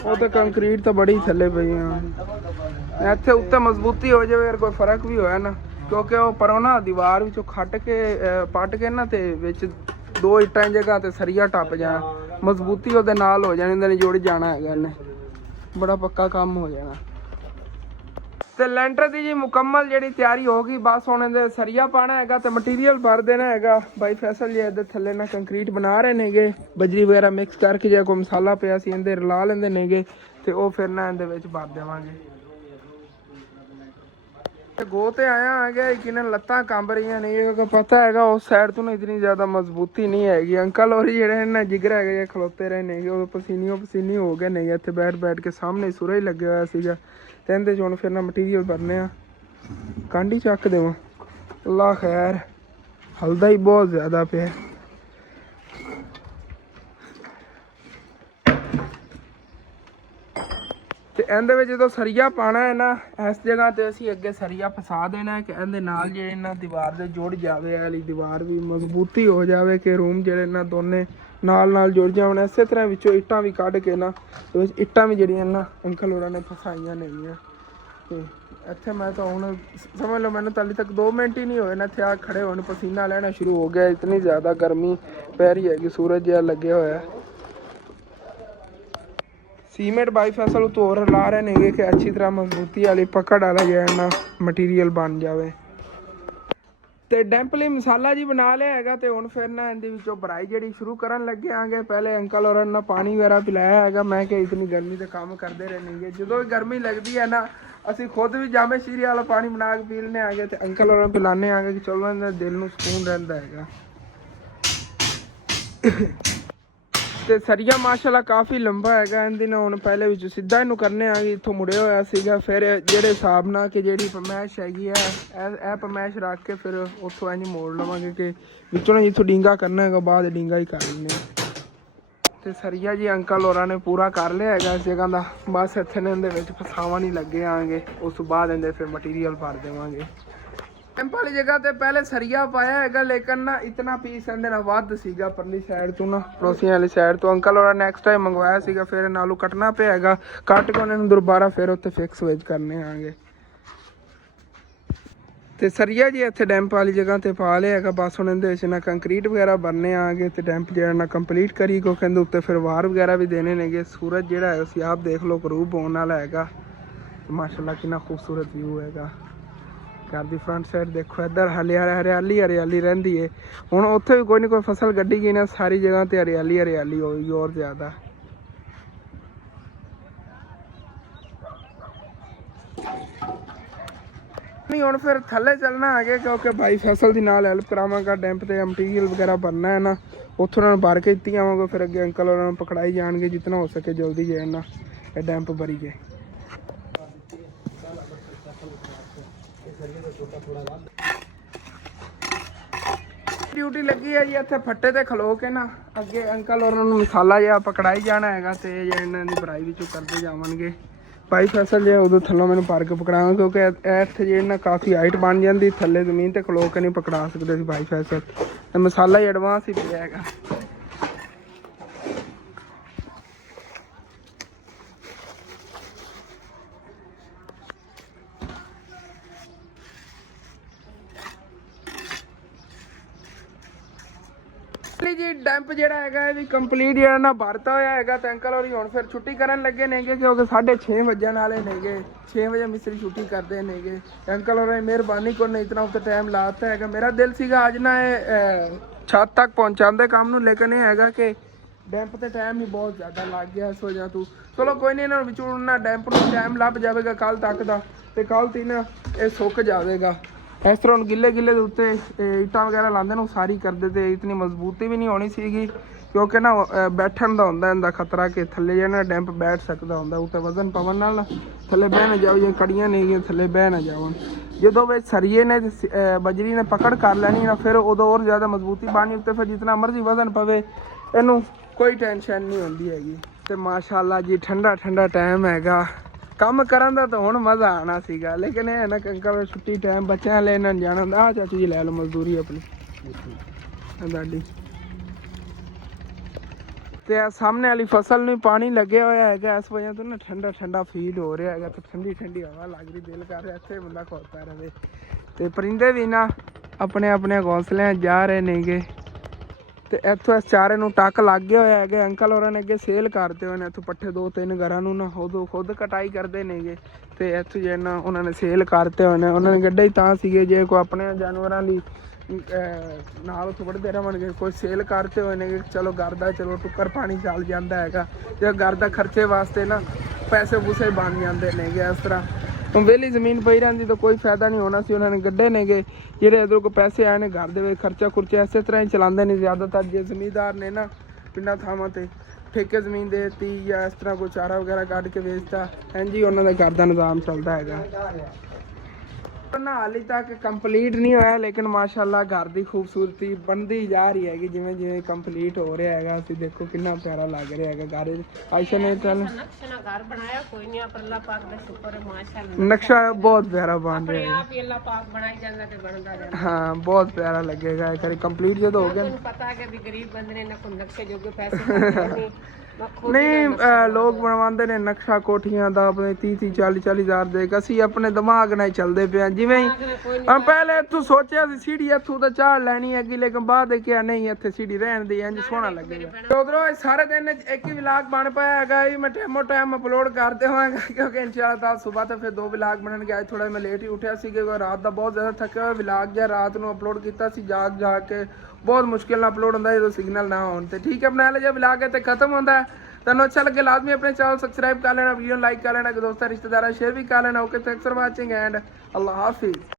वो तो कंक्रीट तो बड़ी थले पई है, इत्थे उत्ते मजबूती हो जाए अगर कोई फर्क भी होया ना। क्योंकि वो परों ना दीवार विचों खट के पट के ना ते विच 2 ईटां जगह ते सरिया टप जाना, मजबूती ਉਹਦੇ ਨਾਲ हो जानी, इन्हें जुड़ जाना है, इन्हें बड़ा पक्का काम हो जाना। तो लेंटर की जी मुकम्मल जी तैयारी होगी। बस हुण इहदे सरिया पाना है तो मटीरियल भर देना है। भाई फैसल जी इधर थले ना कंक्रीट बना रहे नेगे, बजरी वगैरह मिक्स करके जो कोई मसाला पिया सी इहदे रला लेंदे नेगे, तो वो फिर ना इहदे विच भर देवांगे। गो ते आया आ गया लेकिन लत्तां कंब रही ने क्योंकि पता है उस साइड तो ना इतनी ज़्यादा मजबूती नहीं हैगी। अंकल और जेह्ड़े ने जिगर है खलोते रहे ने पसीनियों पसीनी हो गए ने इत्थे बैठ के सामने सूरज लगे हुआ सीगा ते इंदे च हुण फिर ना मटीरियल भरने आ कांडी चक देवां अल्लाह खैर हलदा ही बहुत ज़्यादा पे ਤੇ ਇਹਦੇ ਵਿੱਚ ਜਦੋਂ ਸਰੀਆ ਪਾਣਾ ਹੈ ਨਾ ਇਸ ਜਗ੍ਹਾ ਤੇ ਅਸੀਂ ਅੱਗੇ ਸਰੀਆ ਫਸਾ ਦੇਣਾ ਕਿ ਇਹਦੇ ਨਾਲ ਜਿਹੜੇ ਇਹਨਾਂ ਦੀਵਾਰ ਦੇ ਜੁੜ ਜਾਵੇ ਇਹ ਵਾਲੀ ਦੀਵਾਰ ਵੀ ਮਜ਼ਬੂਤੀ ਹੋ ਜਾਵੇ ਕਿ ਰੂਮ ਜਿਹੜੇ ਇਹਨਾਂ ਦੋਨੇ ਨਾਲ ਜੁੜ ਜਾਣ। ਇਸੇ ਤਰ੍ਹਾਂ ਵਿੱਚੋਂ ਇੱਟਾਂ ਵੀ ਕੱਢ ਕੇ ਨਾ ਤੇ ਵਿੱਚ ਇੱਟਾਂ ਵੀ ਜਿਹੜੀਆਂ ਨਾ ਅੰਕਲ ਹੋਰਾਂ ਨੇ ਫਸਾਈਆਂ ਨੇਗੀਆਂ ਤੇ ਇੱਥੇ ਮੈਂ ਤਾਂ ਹੁਣ ਸਮਝ ਲਓ ਮੈਨੂੰ ਤਾਂ ਹਾਲੇ ਤੱਕ 2 ਮਿੰਟ ਹੀ ਨਹੀਂ ਹੋਏ ਨਾ ਇੱਥੇ ਆ ਖੜੇ ਹੋਣ ਪਸੀਨਾ ਲੈਣਾ ਸ਼ੁਰੂ ਹੋ ਗਿਆ। ਇਤਨੀ ਜ਼ਿਆਦਾ ਗਰਮੀ ਪੈ ਰਹੀ ਹੈ ਕਿ ਸੂਰਜ ਜਿਹਾ ਲੱਗਿਆ ਹੋਇਆ। सीमेंट बाई फैसल तो और ला रहे ने कि अच्छी तरह मजबूती वाली पकड़ वाला जो है ना मटीरियल बन जाए। तो डैंप ਲਈ मसाला जी बना लिया है तो हुण फिर ना इहदे विचों भराई जिहड़ी शुरू करन लगे आंगे। पहले अंकल होरां ने पानी वगैरह पिलाया है। मैं कि इतनी गर्मी ते काम करते रहने जो गर्मी लगती है ना असी खुद भी जामे शीरी वाला पानी बना के पी लेने आगे तो अंकल होरां पिलाने आगे कि चलो इहदा दिल नूं सुकून रहिंदा है। ਤੇ ਸਰੀਆ ਮਾਸ਼ਾਅੱਲਾ ਕਾਫੀ ਲੰਬਾ ਹੈਗਾ ਇਹਦੇ ਨਾਲ ਹੁਣ ਪਹਿਲੇ ਵਿੱਚ ਸਿੱਧਾ ਇਹਨੂੰ ਕਰਨੇ ਆ ਇੱਥੋਂ ਮੁੜਿਆ ਹੋਇਆ ਸੀਗਾ ਫਿਰ ਜਿਹੜੇ ਹਿਸਾਬ ਨਾਲ ਕਿ ਜਿਹੜੀ ਪਮੈਸ਼ ਹੈਗੀ ਆ ਇਹ ਪਮੈਸ਼ ਰੱਖ ਕੇ ਫਿਰ ਉੱਥੋਂ ਇੰਝ ਮੋੜ ਲਵਾਂਗੇ ਕਿ ਵਿੱਚੋਂ ਜਿੱਥੋਂ ਡਿੰਗਾ ਕਰਨਾ ਹੈਗਾ ਬਾਅਦ ਡਿੰਗਾ ਹੀ ਕਰ ਲੈਣੇ। ਤੇ ਸਰੀਆ ਜੀ ਅੰਕਲ ਹੋਰਾਂ ਨੇ ਪੂਰਾ ਕਰ ਲਿਆ ਹੈਗਾ ਇਸ ਜਗ੍ਹਾ ਦਾ ਬਸ ਇੱਥੇ ਨੇ ਇਹਦੇ ਵਿੱਚ ਫਸਾਵਾਂ ਨਹੀਂ ਲੱਗੇ ਆਂਗੇ ਉਸ ਤੋਂ ਬਾਅਦ ਇਹਦੇ ਫਿਰ ਮਟੀਰੀਅਲ ਭਰ ਦੇਵਾਂਗੇ। कैंप वाली जगह ते पहले सरिया पाया है लेकिन ना इतना पीस ਇਹਦੇ ਨਾਲ ਵੱਧ ਸੀਗਾ परली साइड तो ना पड़ोसियों वाली साइड तो अंकल और नेक्स्ट टाइम मंगवाया सीगा फिर नालू कटना पे हैगा कट के उन्होंने दोबारा फिर उत्ते फिक्स वेज करने आगे। ਤੇ ਸਰੀਆ ਜੀ ਇੱਥੇ ਡੈਂਪ ਵਾਲੀ ਜਗ੍ਹਾ ਤੇ ਪਾ ਲਿਆ ਹੈਗਾ ਬਸ ਹੁਣ ਇਹਦੇ ਵਿੱਚ ਨਾ ਕੰਕਰੀਟ ਵਗੈਰਾ ਬਣਨੇ ਆਗੇ ਤੇ ਡੈਂਪ ਜਿਹੜਾ ਨਾ ਕੰਪਲੀਟ ਕਰੀ ਕੋ ਕਹਿੰਦੇ ਉੱਤੇ ਫਿਰ ਵਾਰ ਵਗੈਰਾ ਵੀ ਦੇਣੇ ਨੇਗੇ। ਸੂਰਜ ਜਿਹੜਾ ਹੈ ਤੁਸੀਂ ਆਪ ਦੇਖ ਲਓ ਗਰੂਬ ਹੋਣ ਵਾਲਾ ਹੈਗਾ ਮਾਸ਼ਾਅੱਲਾ ਕਿੰਨਾ ਖੂਬਸੂਰਤ ਵਿਊ ਹੈਗਾ। घर की फ्रंट साइड देखो इधर हरियाली रहिंदी है हुण उत्थे भी कोई ना कोई फसल गड्डी गई ना सारी जगह ते हरियाली होगी और ज़्यादा। नहीं हुण फिर थल्ले चलना आगे क्योंकि भाई फैसल दी नाल हेल्प करावांगा डैंप ते मटीरियल वगैरह भरना है ना उत्थों उन्होंने भर के दित्ती आवांगा फिर अगे अंकल उन्होंने पकड़ाई जाएंगे जितना हो सके जल्दी जो है ना ये डैंप भरी गए। ड्यूटी लगी है जी इत्थे फट्टे ते खलो के ना अगे अंकल और मसाला जिहा पकड़ाई जाना हैगा ते इन्हां दी भराई विचों करदे जावांगे। भाई फैसल जो उदों थल्लों मैनूं भर के पकड़ावांगा क्योंकि इत्थे जे ना काफ़ी हाइट बन जाती थल्ले जमीन ते खलो के नहीं पकड़ा सकते सी भाई फैसल ते मसाला ही एडवांस ही पिया हैगा। जी डैंप ਜਿਹੜਾ ਹੈਗਾ ਇਹ ਵੀ ਕੰਪਲੀਟ ਜਿਹੜਾ ਨਾ ਭਰਤਾ ਹੋਇਆ ਹੈਗਾ ਤੇ ਅੰਕਲ ਹੋਰੀ ਹੁਣ ਫਿਰ ਛੁੱਟੀ ਕਰਨ ਲੱਗੇ ਨੇਗੇ ਕਿਉਂਕਿ 6:30 ਵਜਣ ਵਾਲੇ ਨੇਗੇ 6 ਵਜੇ ਮਿਸਤਰੀ ਛੁੱਟੀ ਕਰਦੇ ਨੇਗੇ। ਅੰਕਲ ਹੋਰਾਂ ਦੀ ਮਿਹਰਬਾਨੀ ਕੋਲ ਇਤਨਾ ਉੱਤੇ ਟਾਈਮ ਲਾਤਾ ਹੈਗਾ। ਮੇਰਾ ਦਿਲ ਸੀਗਾ ਅੱਜ ਨਾ ਇਹ ਛੱਤ ਤੱਕ ਪਹੁੰਚਾਉਂਦੇ ਕੰਮ ਨੂੰ ਲੇਕਿਨ ਇਹ ਹੈਗਾ ਕਿ ਡੈਂਪ ਤੇ ਟਾਈਮ ਹੀ ਬਹੁਤ ਜ਼ਿਆਦਾ ਲੱਗ ਗਿਆ ਇਸ ਵਜ੍ਹਾ ਤੋਂ ਚਲੋ ਕੋਈ ਨਹੀਂ ਇਹਨਾਂ ਨੂੰ ਵਿਚੋਂ ਨਾ ਡੈਂਪ ਨੂੰ ਟਾਈਮ ਲੱਭ ਜਾਵੇਗਾ ਕੱਲ ਤੱਕ ਦਾ ਤੇ ਕੱਲ ਤੀ ਨਾ ਇਹ ਸੁੱਕ ਜਾਵੇਗਾ। इस तरह गिले गिले उत्ते ईटा वगैरह लाते ना सारी करते तो इतनी मजबूती भी नहीं होनी सीगी क्योंकि ना बैठन का होंदा इनका खतरा कि थले जो ना डैंप बैठ सकता होंदा उत्ते वजन पवन नाल थले बह ना जाओ जो कड़ियाँ नहीं गई थले बह ना जाओ जो सरिये ने बजरी ने पकड़ कर लैनी ना फिर उदों और ज़्यादा मजबूती पानी उत्ते फिर जितना मर्जी वजन पवे इनू कोई टेंशन नहीं होंदी हैगी। तो माशाअल्लाह जी ठंडा ठंडा टाइम हैगा काम करन दा तो हुण मज़ा आना सीगा लेकिन ये ना अंकल छुट्टी टाइम बच्चों लेने जाना आ चाचू जी लै लो मजदूरी अपनी दादी ते सामने वाली फसल में पानी लगे हुआ है इस वजह तो ना ठंडा ठंडा फील हो रहा है तो ठंडी ठंडी हवा लग रही दिल कर रहा इत्थे बंदा खोता रहे तो परिंदे भी ना अपने अपने घोंसले जा रहे नेगे ਤੇ ਇੱਥੋਂ ਇਸ ਚਾਰੇ ਨੂੰ ਟੱਕ ਲੱਗ ਗਿਆ ਹੋਇਆ ਹੈਗਾ। ਅੰਕਲ ਹੋਰਾਂ ਨੇ ਅੱਗੇ ਸੇਲ ਕਰਤੇ ਹੋਏ ਨੇ ਇੱਥੋਂ ਪੱਠੇ 2-3 ਘਰਾਂ ਨੂੰ ਨਾ ਉਦੋਂ ਖੁਦ ਕਟਾਈ ਕਰਦੇ ਨੇਗੇ ਤੇ ਇੱਥੋਂ ਜੇ ਨਾ ਉਹਨਾਂ ਨੇ ਸੇਲ ਕਰਤੇ ਹੋਏ ਨੇ ਉਹਨਾਂ ਨੇ ਗੱਡੇ ਹੀ ਤਾਂ ਸੀਗੇ ਜੇ ਕੋਈ ਆਪਣੇ ਜਾਨਵਰਾਂ ਲਈ ਨਾਲ ਉੱਥੋਂ ਵੱਢਦੇ ਰਵਣਗੇ ਕੋਈ ਸੇਲ ਕਰਤੇ ਹੋਏ ਨੇ ਚਲੋ ਘਰ ਦਾ ਚਲੋ ਟੁੱਕਰ ਪਾਣੀ ਚੱਲ ਜਾਂਦਾ ਹੈਗਾ ਜੇ ਘਰ ਦਾ ਖਰਚੇ ਵਾਸਤੇ ਨਾ ਪੈਸੇ ਪੂਸੇ ਬਣ ਜਾਂਦੇ ਨੇਗੇ ਇਸ ਤਰ੍ਹਾਂ ਹੁਣ ਵਿਹਲੀ ਜ਼ਮੀਨ ਪਈ ਰਹਿੰਦੀ ਤਾਂ ਕੋਈ ਫਾਇਦਾ ਨਹੀਂ ਹੋਣਾ ਸੀ। ਉਹਨਾਂ ਨੇ ਗੱਡੇ ਨੇਗੇ ਜਿਹੜੇ ਉਧਰ ਕੋ ਪੈਸੇ ਆਏ ਨੇ ਘਰ ਦੇ ਵਿੱਚ ਖਰਚਾ ਖੁਰਚਾ ਇਸੇ ਤਰ੍ਹਾਂ ਹੀ ਚਲਾਉਂਦੇ ਨੇ ਜ਼ਿਆਦਾਤਰ। ਜੇ ਜ਼ਮੀਂਦਾਰ ਨੇ ਨਾ ਪਿੰਡਾਂ ਥਾਵਾਂ ਤੇ ਠੇਕੇ ਜ਼ਮੀਨ ਦੇ ਦਿੱਤੀ ਜਾਂ ਇਸ ਤਰ੍ਹਾਂ ਕੋਈ ਚਾਰਾ ਵਗੈਰਾ ਕੱਢ ਕੇ ਵੇਚਤਾ, ਇੰਝ ਹੀ ਉਹਨਾਂ ਦਾ ਘਰ ਦਾ ਨਿਜ਼ਾਮ ਚੱਲਦਾ ਹੈਗਾ। ਨਾ ਹਾਲੇ ਤੱਕ ਕੰਪਲੀਟ ਨਹੀਂ ਹੋਇਆ, ਲੇਕਿਨ ਮਾਸ਼ਾਅੱਲਾ ਘਰ ਦੀ ਖੂਬਸੂਰਤੀ ਬਣਦੀ ਜਾ ਰਹੀ ਹੈਗੀ ਜਿਵੇਂ ਜਿਵੇਂ ਕੰਪਲੀਟ ਹੋ ਰਿਹਾ ਹੈਗਾ। ਤੁਸੀਂ ਦੇਖੋ ਕਿੰਨਾ ਪਿਆਰਾ ਲੱਗ ਰਿਹਾ ਹੈਗਾ ਘਰ। ਆਇਸ਼ਾ ਨੇ ਤਾਂ ਨਕਸ਼ਾ ਨਾਲ ਘਰ ਬਣਾਇਆ, ਕੋਈ ਨਹੀਂ, ਪਰ ਅੱਲਾਹ ਪਾਕ ਦਾ ਸ਼ੁਕਰ ਹੈ ਮਾਸ਼ਾਅੱਲਾ। ਨਕਸ਼ਾ ਬਹੁਤ ਪਿਆਰਾ ਬਣ ਰਿਹਾ ਹੈ। ਆਪ ਹੀ ਅੱਲਾਹ ਪਾਕ ਬਣਾਈ ਜਾਂਦਾ ਤੇ ਬਣਦਾ ਰਹਿੰਦਾ। ਹਾਂ ਬਹੁਤ ਪਿਆਰਾ ਲੱਗੇਗਾ ਇੱਕ ਵਾਰੀ ਕੰਪਲੀਟ ਜਦੋਂ ਹੋ ਗਿਆ। ਤੁਹਾਨੂੰ ਪਤਾ ਹੈ ਕਿ ਵੀ ਗਰੀਬ ਬੰਦੇ ਨੇ ਨਾ ਕੋਈ ਨਕਸ਼ੇ ਜੋਗੇ ਪੈਸੇ ਨਹੀਂ ਲੋਕ ਬਣਵਾਉਂਦੇ ਨੇ ਨਕਸ਼ਾ ਕੋਠੀਆਂ ਦਾ ਆਪਣੇ 30 40 ਹਜ਼ਾਰ ਦੇ ਕੇ। ਅਸੀਂ ਆਪਣੇ ਦਿਮਾਗ ਨਾਲ ਹੀ ਚੱਲਦੇ ਪਏ ਹਾਂ। ਜਿਵੇਂ ਹੀ ਪਹਿਲੇ ਇੱਥੋਂ ਸੋਚਿਆ ਸੀ ਸੀੜੀ ਇੱਥੋਂ ਤਾਂ ਚਾੜ ਲੈਣੀ ਹੈਗੀ, ਲੇਕਿਨ ਬਾਅਦ ਦੇਖਿਆ ਨਹੀਂ ਇੱਥੇ ਸੀੜੀ ਰਹਿਣ ਦੀ, ਇੰਝ ਸੋਹਣਾ ਲੱਗੇਗਾ। ਉਧਰੋਂ ਸਾਰੇ ਦਿਨ ਇੱਕ ਹੀ ਵਲਾਗ ਬਣ ਪਾਇਆ ਹੈਗਾ। ਮੈਂ ਟਾਈਮੋ ਟਾਈਮ ਅਪਲੋਡ ਕਰ ਦੇਵਾਂਗਾ ਕਿਉਂਕਿ ਇਨਸ਼ਾਅੱਲਾ ਸਵੇਰ ਤੋਂ ਫਿਰ 2 ਵਲਾਗ ਬਣਨਗੇ। ਅੱਜ ਥੋੜਾ ਮੈਂ ਲੇਟ ਹੀ ਉੱਠਿਆ ਸੀ ਕਿਉਂਕਿ ਰਾਤ ਦਾ ਬਹੁਤ ਜ਼ਿਆਦਾ ਥੱਕਿਆ ਹੋਇਆ। ਵਲਾਗ ਜਿਹਾ ਰਾਤ ਨੂੰ ਅਪਲੋਡ ਕੀਤਾ ਸੀ ਜਾਗ ਕੇ, ਬਹੁਤ ਮੁਸ਼ਕਿਲ ਨਾਲ ਅਪਲੋਡ ਹੁੰਦਾ ਜਦੋਂ ਸਿਗਨਲ ਨਾ ਹੋਣ ਤੇ। ਠੀਕ ਹੈ, ਬਣਾ ਲਿਆ ਵਲਾਗ ਹੈ ਤੇ ਖਤਮ ਹੁੰਦਾ। ਤੁਹਾਨੂੰ अच्छा लगे लाजमी अपने चैनल सब्सक्राइब कर लेना, वीडियो लाइक कर लेना, दोस्तों रिश्तेदार शेयर भी कर लेना। Okay, thanks for watching and अल्लाह हाफिज़।